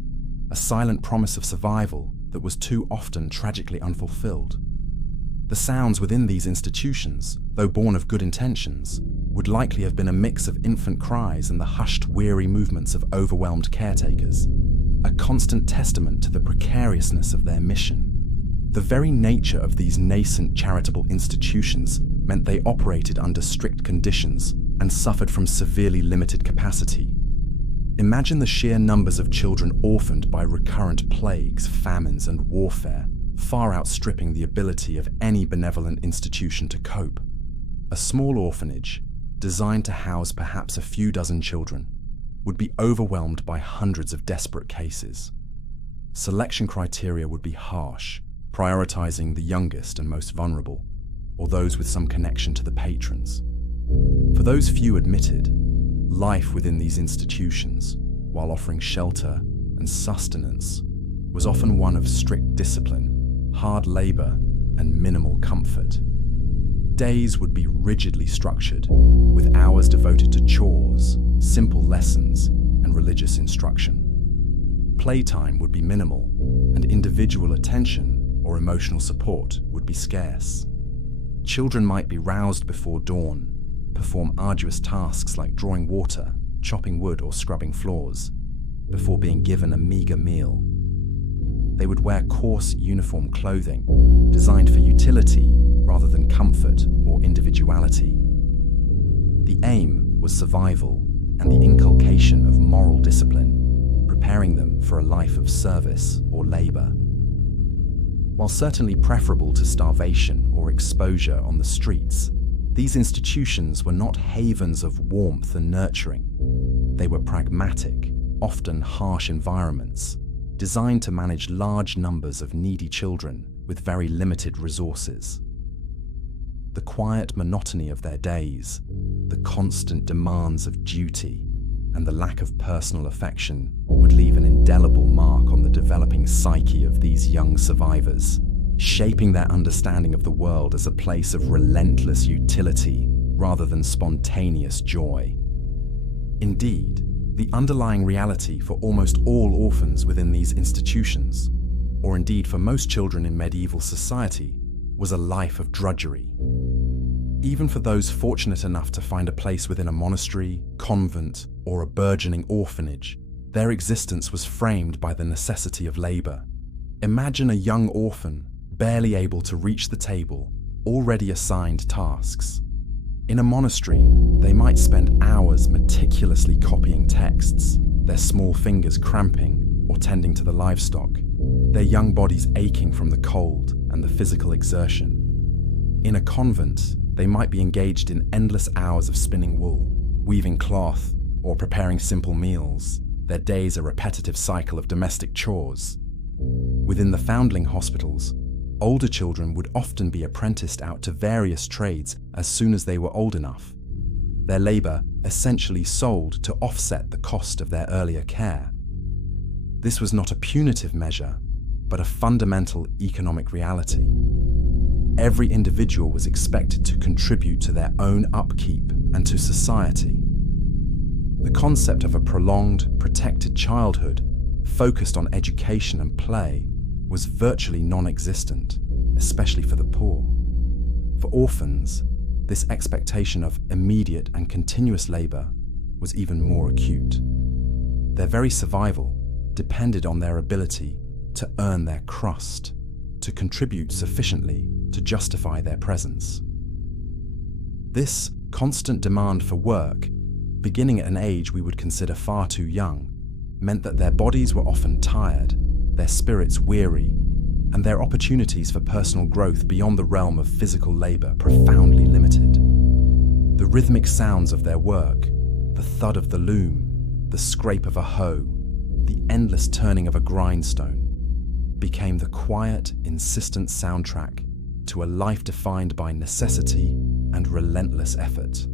a silent promise of survival that was too often tragically unfulfilled. The sounds within these institutions, though born of good intentions, would likely have been a mix of infant cries and the hushed, weary movements of overwhelmed caretakers, a constant testament to the precariousness of their mission. The very nature of these nascent charitable institutions meant they operated under strict conditions and suffered from severely limited capacity. Imagine the sheer numbers of children orphaned by recurrent plagues, famines, and warfare, far outstripping the ability of any benevolent institution to cope. A small orphanage, designed to house perhaps a few dozen children, would be overwhelmed by hundreds of desperate cases. Selection criteria would be harsh, prioritizing the youngest and most vulnerable, or those with some connection to the patrons. For those few admitted, life within these institutions, while offering shelter and sustenance, was often one of strict discipline, hard labor, and minimal comfort. Days would be rigidly structured, with hours devoted to chores, simple lessons, and religious instruction. Playtime would be minimal, and individual attention or emotional support would be scarce. Children might be roused before dawn, perform arduous tasks like drawing water, chopping wood, or scrubbing floors, before being given a meager meal. They would wear coarse uniform clothing, designed for utility rather than comfort or individuality. The aim was survival and the inculcation of moral discipline, preparing them for a life of service or labor. While certainly preferable to starvation or exposure on the streets, these institutions were not havens of warmth and nurturing. They were pragmatic, often harsh environments, designed to manage large numbers of needy children with very limited resources. The quiet monotony of their days, the constant demands of duty, and the lack of personal affection would leave an indelible mark on the developing psyche of these young survivors, shaping their understanding of the world as a place of relentless utility rather than spontaneous joy. Indeed, the underlying reality for almost all orphans within these institutions, or indeed for most children in medieval society, was a life of drudgery. Even for those fortunate enough to find a place within a monastery, convent, or a burgeoning orphanage, their existence was framed by the necessity of labor. Imagine a young orphan, barely able to reach the table, already assigned tasks. In a monastery, they might spend hours meticulously copying texts, their small fingers cramping or tending to the livestock, their young bodies aching from the cold and the physical exertion. In a convent, they might be engaged in endless hours of spinning wool, weaving cloth, or preparing simple meals, their days a repetitive cycle of domestic chores. Within the foundling hospitals, older children would often be apprenticed out to various trades as soon as they were old enough, their labor essentially sold to offset the cost of their earlier care. This was not a punitive measure, but a fundamental economic reality. Every individual was expected to contribute to their own upkeep and to society. The concept of a prolonged, protected childhood, focused on education and play, was virtually non-existent, especially for the poor. For orphans, this expectation of immediate and continuous labor was even more acute. Their very survival depended on their ability to earn their crust, to contribute sufficiently to justify their presence. This constant demand for work, beginning at an age we would consider far too young, meant that their bodies were often tired, their spirits weary, and their opportunities for personal growth beyond the realm of physical labor profoundly limited. The rhythmic sounds of their work, the thud of the loom, the scrape of a hoe, the endless turning of a grindstone, became the quiet, insistent soundtrack to a life defined by necessity and relentless effort.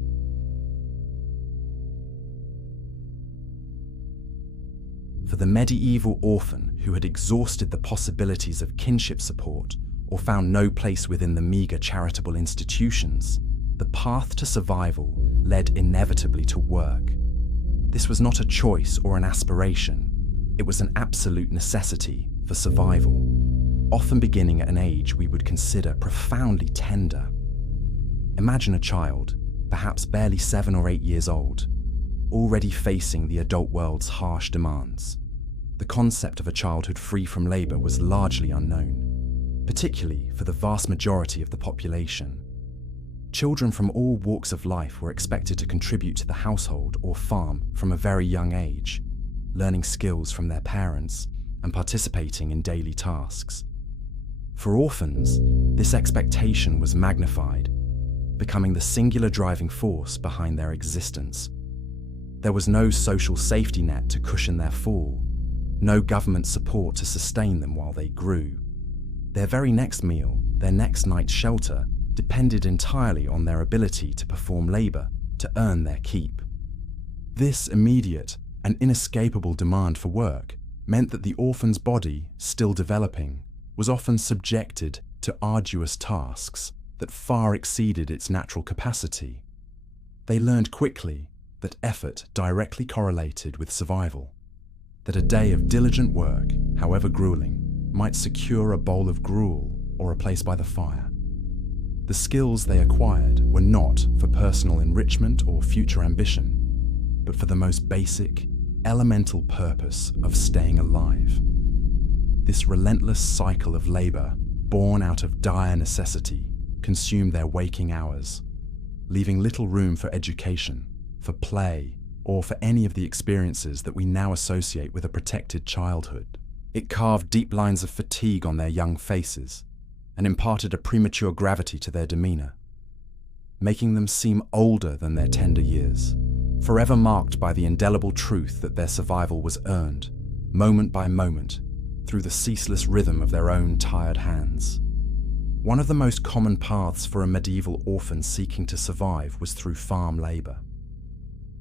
For the medieval orphan who had exhausted the possibilities of kinship support or found no place within the meagre charitable institutions, the path to survival led inevitably to work. This was not a choice or an aspiration, it was an absolute necessity for survival, often beginning at an age we would consider profoundly tender. Imagine a child, perhaps barely 7 or 8 years old, already facing the adult world's harsh demands. The concept of a childhood free from labour was largely unknown, particularly for the vast majority of the population. Children from all walks of life were expected to contribute to the household or farm from a very young age, learning skills from their parents and participating in daily tasks. For orphans, this expectation was magnified, becoming the singular driving force behind their existence. There was no social safety net to cushion their fall, no government support to sustain them while they grew. Their very next meal, their next night's shelter, depended entirely on their ability to perform labour to earn their keep. This immediate and inescapable demand for work meant that the orphan's body, still developing, was often subjected to arduous tasks that far exceeded its natural capacity. They learned quickly that effort directly correlated with survival, that a day of diligent work, however grueling, might secure a bowl of gruel or a place by the fire. The skills they acquired were not for personal enrichment or future ambition, but for the most basic, elemental purpose of staying alive. This relentless cycle of labour, born out of dire necessity, consumed their waking hours, leaving little room for education, for play, or for any of the experiences that we now associate with a protected childhood. It carved deep lines of fatigue on their young faces and imparted a premature gravity to their demeanour, making them seem older than their tender years, forever marked by the indelible truth that their survival was earned, moment by moment, through the ceaseless rhythm of their own tired hands. One of the most common paths for a medieval orphan seeking to survive was through farm labour.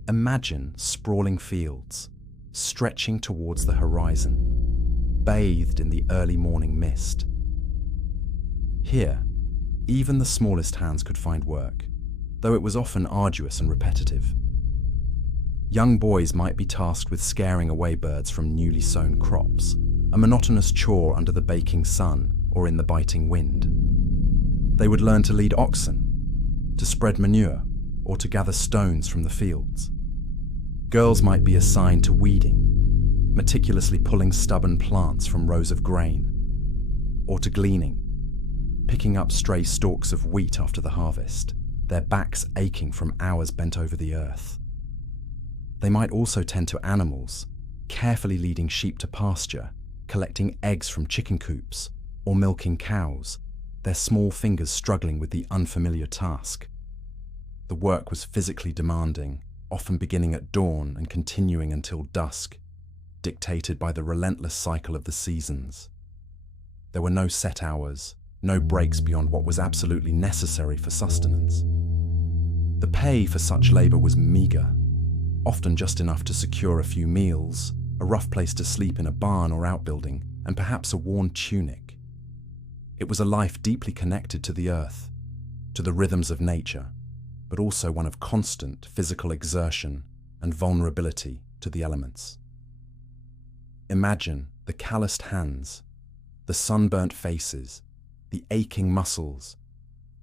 Imagine sprawling fields, stretching towards the horizon, bathed in the early morning mist. Here, even the smallest hands could find work, though it was often arduous and repetitive. Young boys might be tasked with scaring away birds from newly sown crops, a monotonous chore under the baking sun or in the biting wind. They would learn to lead oxen, to spread manure, or to gather stones from the fields. Girls might be assigned to weeding, meticulously pulling stubborn plants from rows of grain, or to gleaning, picking up stray stalks of wheat after the harvest, their backs aching from hours bent over the earth. They might also tend to animals, carefully leading sheep to pasture, collecting eggs from chicken coops, or milking cows, their small fingers struggling with the unfamiliar task. The work was physically demanding, often beginning at dawn and continuing until dusk, dictated by the relentless cycle of the seasons. There were no set hours, no breaks beyond what was absolutely necessary for sustenance. The pay for such labour was meagre, often just enough to secure a few meals, a rough place to sleep in a barn or outbuilding, and perhaps a worn tunic. It was a life deeply connected to the earth, to the rhythms of nature, but also one of constant physical exertion and vulnerability to the elements. Imagine the calloused hands, the sunburnt faces, the aching muscles,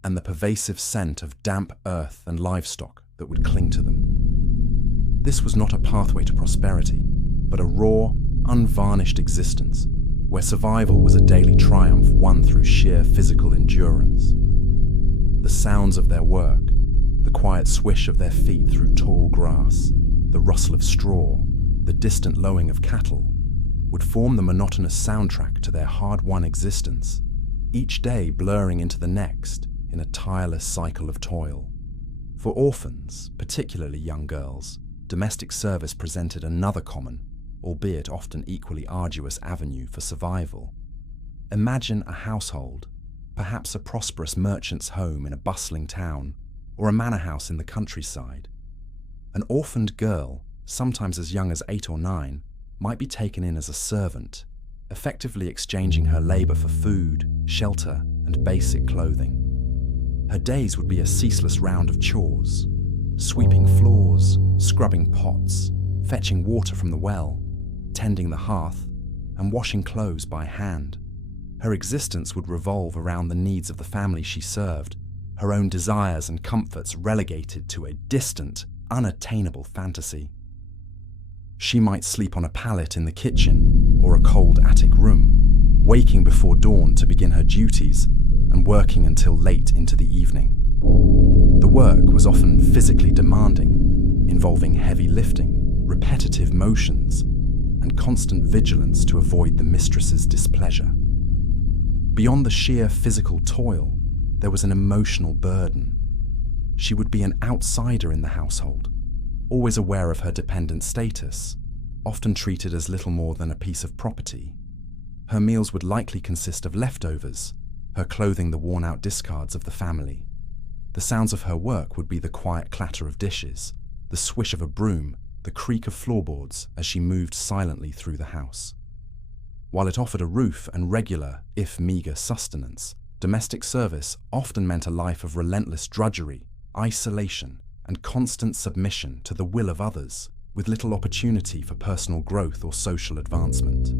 and the pervasive scent of damp earth and livestock that would cling to them. This was not a pathway to prosperity, but a raw, unvarnished existence where survival was a daily triumph won through sheer physical endurance. The sounds of their work, the quiet swish of their feet through tall grass, the rustle of straw, the distant lowing of cattle, would form the monotonous soundtrack to their hard-won existence, each day blurring into the next in a tireless cycle of toil. For orphans, particularly young girls, domestic service presented another common, albeit often equally arduous avenue for survival. Imagine a household, perhaps a prosperous merchant's home in a bustling town, or a manor house in the countryside. An orphaned girl, sometimes as young as 8 or 9, might be taken in as a servant, effectively exchanging her labor for food, shelter, and basic clothing. Her days would be a ceaseless round of chores: sweeping floors, scrubbing pots, fetching water from the well, tending the hearth, and washing clothes by hand. Her existence would revolve around the needs of the family she served, her own desires and comforts relegated to a distant, unattainable fantasy. She might sleep on a pallet in the kitchen or a cold attic room, waking before dawn to begin her duties and working until late into the evening. The work was often physically demanding, involving heavy lifting, repetitive motions, and constant vigilance to avoid the mistress's displeasure. Beyond the sheer physical toil, there was an emotional burden. She would be an outsider in the household, always aware of her dependent status, often treated as little more than a piece of property. Her meals would likely consist of leftovers, her clothing the worn-out discards of the family. The sounds of her work would be the quiet clatter of dishes, the swish of a broom, the creak of floorboards as she moved silently through the house. While it offered a roof and regular, if meager, sustenance, domestic service often meant a life of relentless drudgery, isolation, and constant submission to the will of others, with little opportunity for personal growth or social advancement.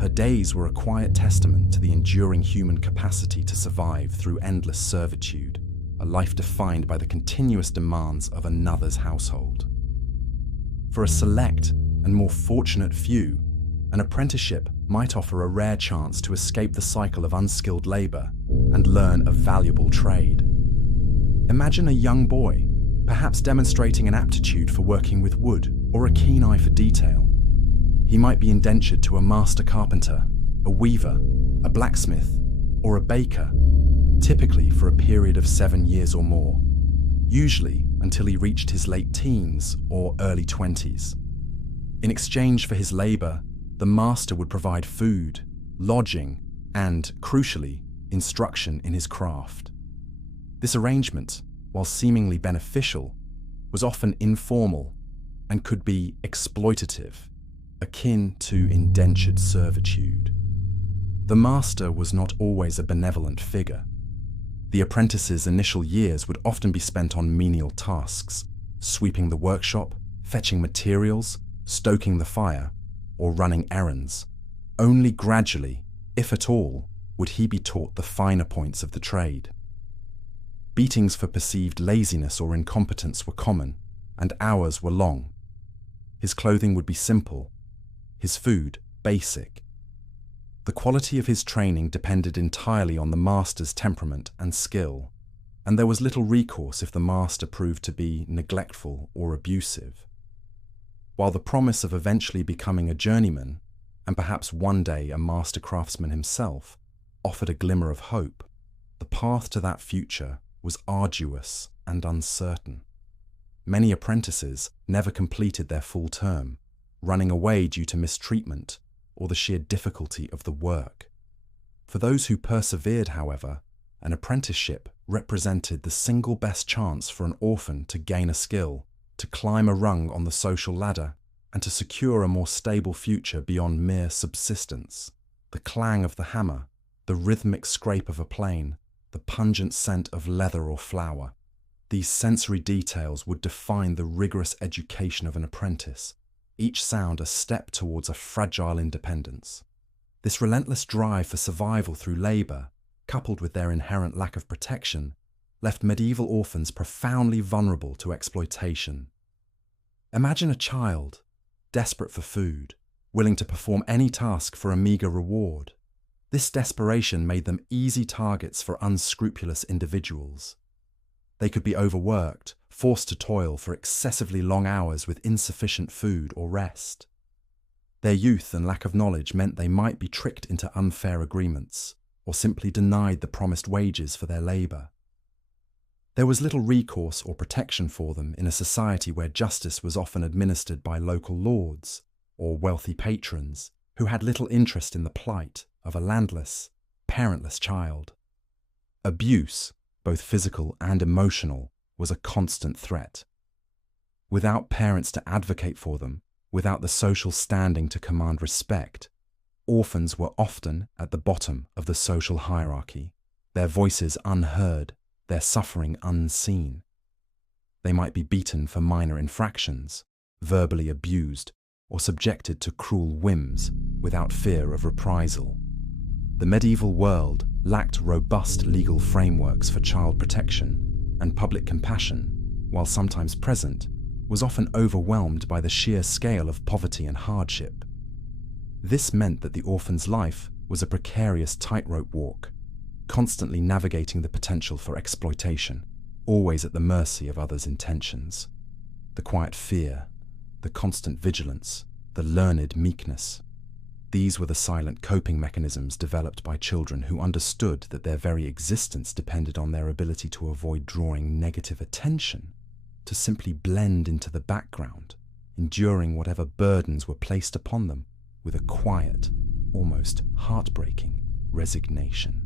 Her days were a quiet testament to the enduring human capacity to survive through endless servitude, a life defined by the continuous demands of another's household. For a select and more fortunate few, an apprenticeship might offer a rare chance to escape the cycle of unskilled labor and learn a valuable trade. Imagine a young boy, perhaps demonstrating an aptitude for working with wood or a keen eye for detail. He might be indentured to a master carpenter, a weaver, a blacksmith, or a baker, typically for a period of 7 years or more, usually until he reached his late teens or early 20s. In exchange for his labor, the master would provide food, lodging, and, crucially, instruction in his craft. This arrangement, while seemingly beneficial, was often informal and could be exploitative, akin to indentured servitude. The master was not always a benevolent figure. The apprentice's initial years would often be spent on menial tasks, sweeping the workshop, fetching materials, stoking the fire, or running errands. Only gradually, if at all, would he be taught the finer points of the trade. Beatings for perceived laziness or incompetence were common, and hours were long. His clothing would be simple, his food basic. The quality of his training depended entirely on the master's temperament and skill, and there was little recourse if the master proved to be neglectful or abusive. While the promise of eventually becoming a journeyman, and perhaps one day a master craftsman himself, offered a glimmer of hope, the path to that future was arduous and uncertain. Many apprentices never completed their full term, running away due to mistreatment or the sheer difficulty of the work. For those who persevered, however, an apprenticeship represented the single best chance for an orphan to gain a skill, to climb a rung on the social ladder, and to secure a more stable future beyond mere subsistence. The clang of the hammer, the rhythmic scrape of a plane, the pungent scent of leather or flour. These sensory details would define the rigorous education of an apprentice, each sound a step towards a fragile independence. This relentless drive for survival through labor, coupled with their inherent lack of protection, left medieval orphans profoundly vulnerable to exploitation. Imagine a child, desperate for food, willing to perform any task for a meager reward. This desperation made them easy targets for unscrupulous individuals. They could be overworked, forced to toil for excessively long hours with insufficient food or rest. Their youth and lack of knowledge meant they might be tricked into unfair agreements, or simply denied the promised wages for their labor. There was little recourse or protection for them in a society where justice was often administered by local lords or wealthy patrons who had little interest in the plight of a landless, parentless child. Abuse, both physical and emotional, was a constant threat. Without parents to advocate for them, Without the social standing to command respect, orphans were often at the bottom of the social hierarchy, their voices unheard, their suffering unseen. They might be beaten for minor infractions, verbally abused, or subjected to cruel whims without fear of reprisal. The medieval world lacked robust legal frameworks for child protection, and public compassion, while sometimes present, was often overwhelmed by the sheer scale of poverty and hardship. This meant that the orphan's life was a precarious tightrope walk, constantly navigating the potential for exploitation, always at the mercy of others' intentions. The quiet fear, the constant vigilance, the learned meekness. These were the silent coping mechanisms developed by children who understood that their very existence depended on their ability to avoid drawing negative attention, to simply blend into the background, enduring whatever burdens were placed upon them with a quiet, almost heartbreaking resignation.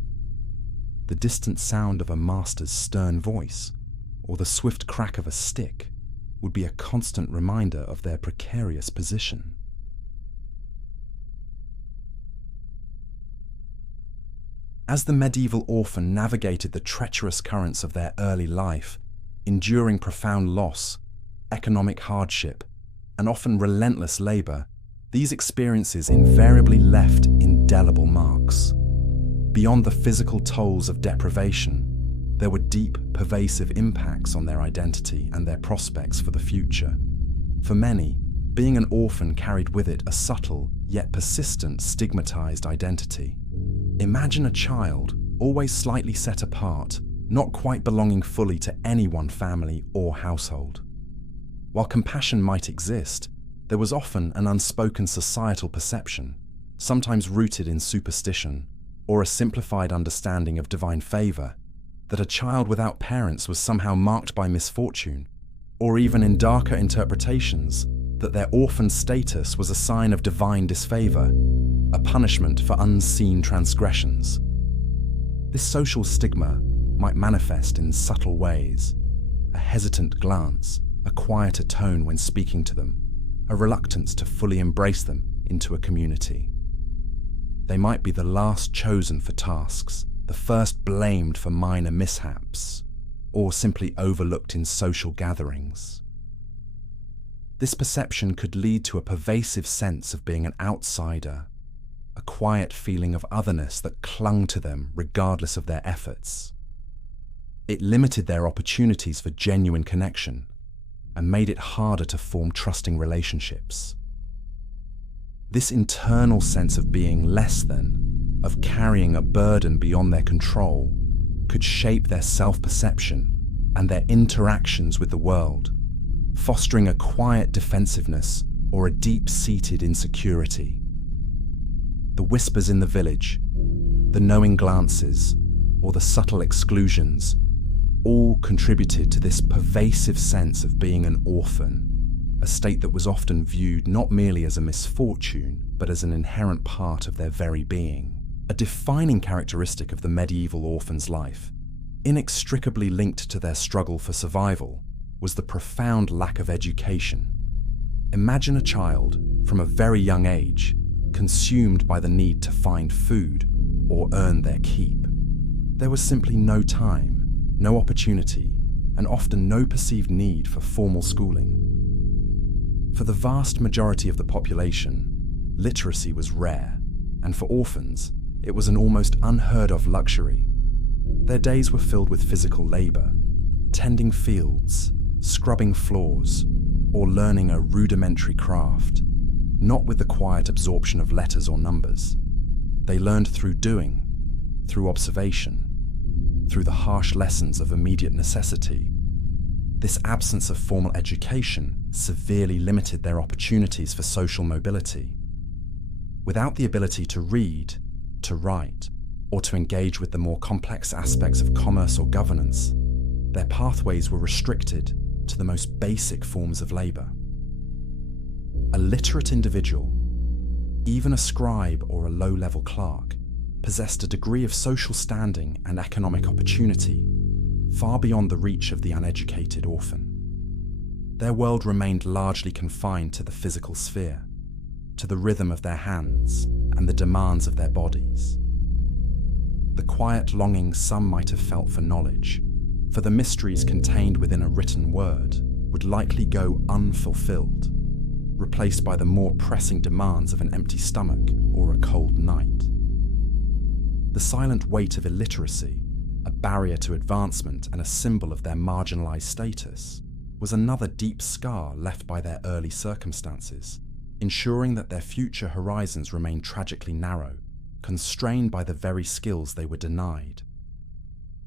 The distant sound of a master's stern voice, or the swift crack of a stick, would be a constant reminder of their precarious position. As the medieval orphan navigated the treacherous currents of their early life, enduring profound loss, economic hardship, and often relentless labor, these experiences invariably left indelible marks. Beyond the physical tolls of deprivation, there were deep, pervasive impacts on their identity and their prospects for the future. For many, being an orphan carried with it a subtle, yet persistent, stigmatized identity. Imagine a child, always slightly set apart, not quite belonging fully to any one family or household. While compassion might exist, there was often an unspoken societal perception, sometimes rooted in superstition, or a simplified understanding of divine favor, that a child without parents was somehow marked by misfortune, or even in darker interpretations, that their orphan status was a sign of divine disfavor, a punishment for unseen transgressions. This social stigma might manifest in subtle ways: a hesitant glance, a quieter tone when speaking to them, a reluctance to fully embrace them into a community. They might be the last chosen for tasks, the first blamed for minor mishaps, or simply overlooked in social gatherings. This perception could lead to a pervasive sense of being an outsider, a quiet feeling of otherness that clung to them regardless of their efforts. It limited their opportunities for genuine connection and made it harder to form trusting relationships. This internal sense of being less than, of carrying a burden beyond their control, could shape their self-perception and their interactions with the world, fostering a quiet defensiveness or a deep-seated insecurity. The whispers in the village, the knowing glances, or the subtle exclusions all contributed to this pervasive sense of being an orphan, a state that was often viewed not merely as a misfortune, but as an inherent part of their very being. A defining characteristic of the medieval orphan's life, inextricably linked to their struggle for survival, was the profound lack of education. Imagine a child, from a very young age, consumed by the need to find food or earn their keep. There was simply no time, no opportunity, and often no perceived need for formal schooling. For the vast majority of the population, literacy was rare, and for orphans, it was an almost unheard of luxury. Their days were filled with physical labor, tending fields, scrubbing floors, or learning a rudimentary craft, not with the quiet absorption of letters or numbers. They learned through doing, through observation, through the harsh lessons of immediate necessity. This absence of formal education severely limited their opportunities for social mobility. Without the ability to read, to write, or to engage with the more complex aspects of commerce or governance, their pathways were restricted to the most basic forms of labor. A literate individual, even a scribe or a low-level clerk, possessed a degree of social standing and economic opportunity far beyond the reach of the uneducated orphan. their world remained largely confined to the physical sphere, to the rhythm of their hands and the demands of their bodies. The quiet longing some might have felt for knowledge, for the mysteries contained within a written word, would likely go unfulfilled, replaced by the more pressing demands of an empty stomach or a cold night. The silent weight of illiteracy, a barrier to advancement and a symbol of their marginalized status, was another deep scar left by their early circumstances, ensuring that their future horizons remained tragically narrow, constrained by the very skills they were denied.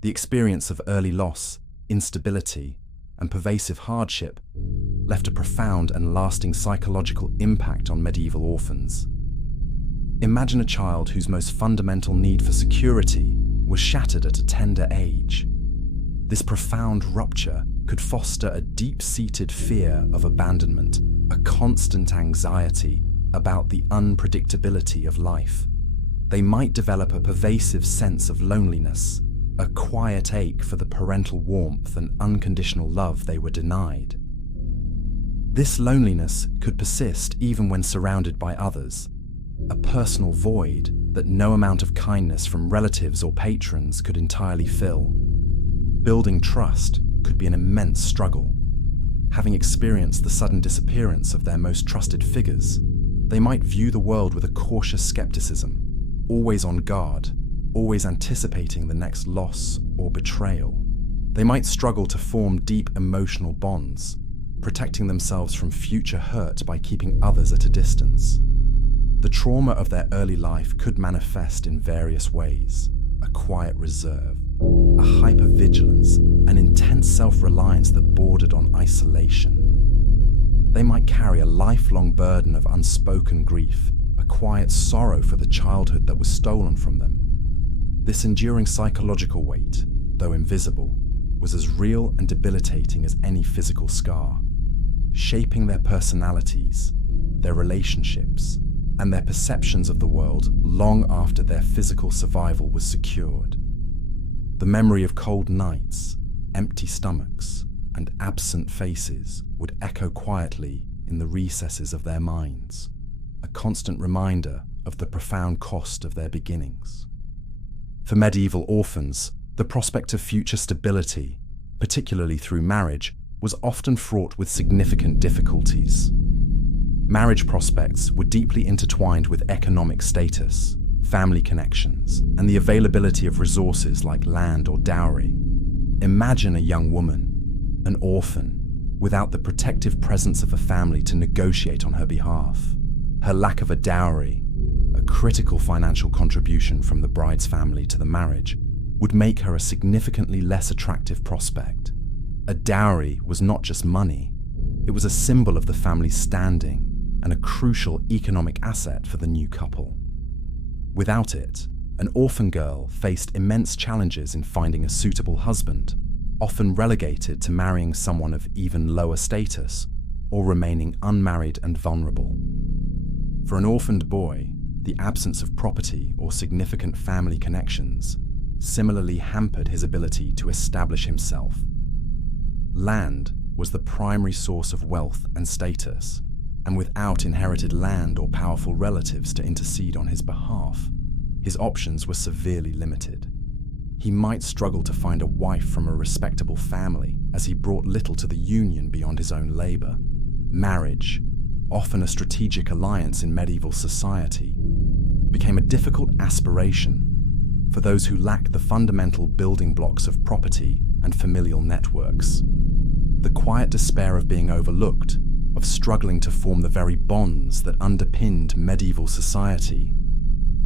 The experience of early loss, instability, and pervasive hardship left a profound and lasting psychological impact on medieval orphans. Imagine a child whose most fundamental need for security was shattered at a tender age. This profound rupture could foster a deep-seated fear of abandonment, a constant anxiety about the unpredictability of life. They might develop a pervasive sense of loneliness, a quiet ache for the parental warmth and unconditional love they were denied. This loneliness could persist even when surrounded by others, a personal void that no amount of kindness from relatives or patrons could entirely fill. Building trust could be an immense struggle. Having experienced the sudden disappearance of their most trusted figures, they might view the world with a cautious skepticism, always on guard, always anticipating the next loss or betrayal. They might struggle to form deep emotional bonds, protecting themselves from future hurt by keeping others at a distance. The trauma of their early life could manifest in various ways: a quiet reserve, a hypervigilance, an intense self-reliance that bordered on isolation. They might carry a lifelong burden of unspoken grief, a quiet sorrow for the childhood that was stolen from them. This enduring psychological weight, though invisible, was as real and debilitating as any physical scar, shaping their personalities, their relationships, and their perceptions of the world long after their physical survival was secured. The memory of cold nights, empty stomachs, and absent faces would echo quietly in the recesses of their minds, a constant reminder of the profound cost of their beginnings. For medieval orphans, the prospect of future stability, particularly through marriage, was often fraught with significant difficulties. Marriage prospects were deeply intertwined with economic status, family connections, and the availability of resources like land or dowry. Imagine a young woman, an orphan, without the protective presence of a family to negotiate on her behalf. Her lack of a dowry, a critical financial contribution from the bride's family to the marriage, would make her a significantly less attractive prospect. A dowry was not just money, it was a symbol of the family's standing and a crucial economic asset for the new couple. Without it, an orphan girl faced immense challenges in finding a suitable husband, often relegated to marrying someone of even lower status or remaining unmarried and vulnerable. For an orphaned boy, the absence of property or significant family connections similarly hampered his ability to establish himself. Land was the primary source of wealth and status, and without inherited land or powerful relatives to intercede on his behalf, his options were severely limited. He might struggle to find a wife from a respectable family, as he brought little to the union beyond his own labor. Marriage, often a strategic alliance in medieval society, became a difficult aspiration for those who lacked the fundamental building blocks of property and familial networks. The quiet despair of being overlooked, of struggling to form the very bonds that underpinned medieval society,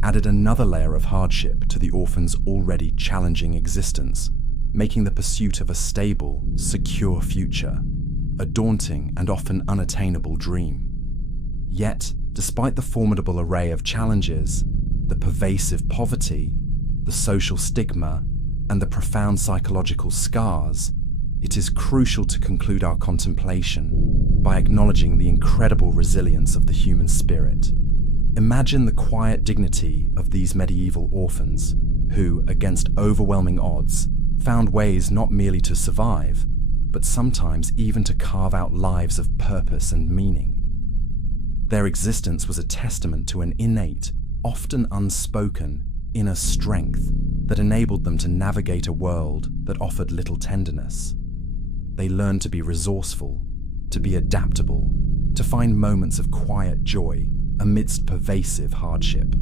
added another layer of hardship to the orphan's already challenging existence, making the pursuit of a stable, secure future a daunting and often unattainable dream. Yet, despite the formidable array of challenges, the pervasive poverty, the social stigma, and the profound psychological scars, it is crucial to conclude our contemplation by acknowledging the incredible resilience of the human spirit. Imagine the quiet dignity of these medieval orphans who, against overwhelming odds, found ways not merely to survive, but sometimes even to carve out lives of purpose and meaning. Their existence was a testament to an innate, often unspoken, inner strength that enabled them to navigate a world that offered little tenderness. They learned to be resourceful, to be adaptable, to find moments of quiet joy amidst pervasive hardship.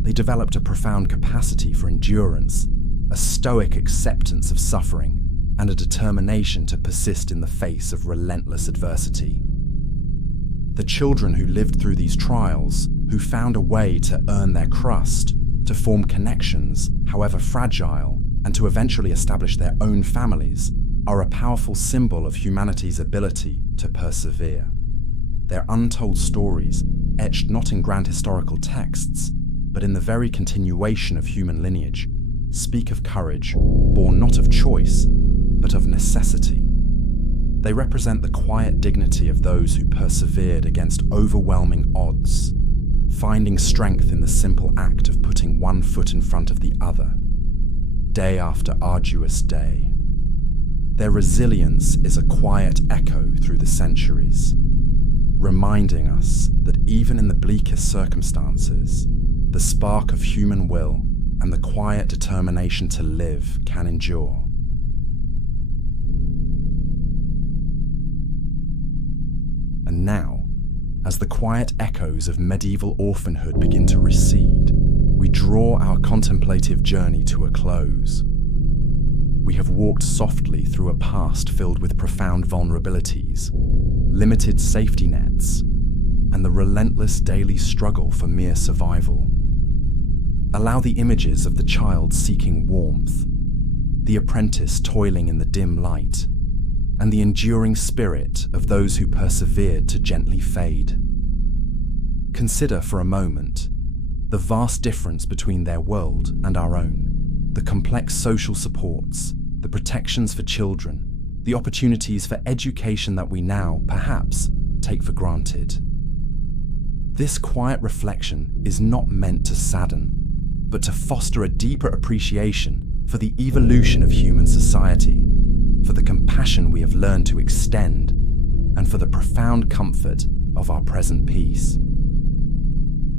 They developed a profound capacity for endurance, a stoic acceptance of suffering, and a determination to persist in the face of relentless adversity. The children who lived through these trials, who found a way to earn their crust, to form connections, however fragile, and to eventually establish their own families, are a powerful symbol of humanity's ability to persevere. Their untold stories, etched not in grand historical texts, but in the very continuation of human lineage, speak of courage born not of choice, but of necessity. They represent the quiet dignity of those who persevered against overwhelming odds, finding strength in the simple act of putting one foot in front of the other, day after arduous day. Their resilience is a quiet echo through the centuries, reminding us that even in the bleakest circumstances, the spark of human will and the quiet determination to live can endure. And now, as the quiet echoes of medieval orphanhood begin to recede, we draw our contemplative journey to a close. We have walked softly through a past filled with profound vulnerabilities, limited safety nets, and the relentless daily struggle for mere survival. Allow the images of the child seeking warmth, the apprentice toiling in the dim light, and the enduring spirit of those who persevered to gently fade. Consider for a moment the vast difference between their world and our own, the complex social supports, the protections for children, the opportunities for education that we now, perhaps, take for granted. This quiet reflection is not meant to sadden, but to foster a deeper appreciation for the evolution of human society, for the compassion we have learned to extend, and for the profound comfort of our present peace.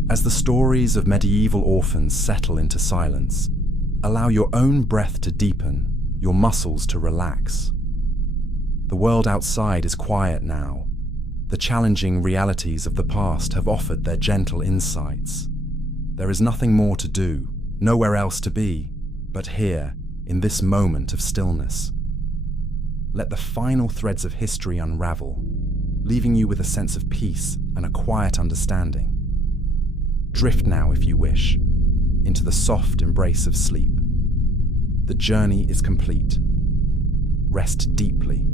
As the stories of medieval orphans settle into silence, allow your own breath to deepen, your muscles to relax. The world outside is quiet now. The challenging realities of the past have offered their gentle insights. There is nothing more to do, nowhere else to be, but here, in this moment of stillness. Let the final threads of history unravel, leaving you with a sense of peace and a quiet understanding. Drift now, if you wish, into the soft embrace of sleep. The journey is complete. Rest deeply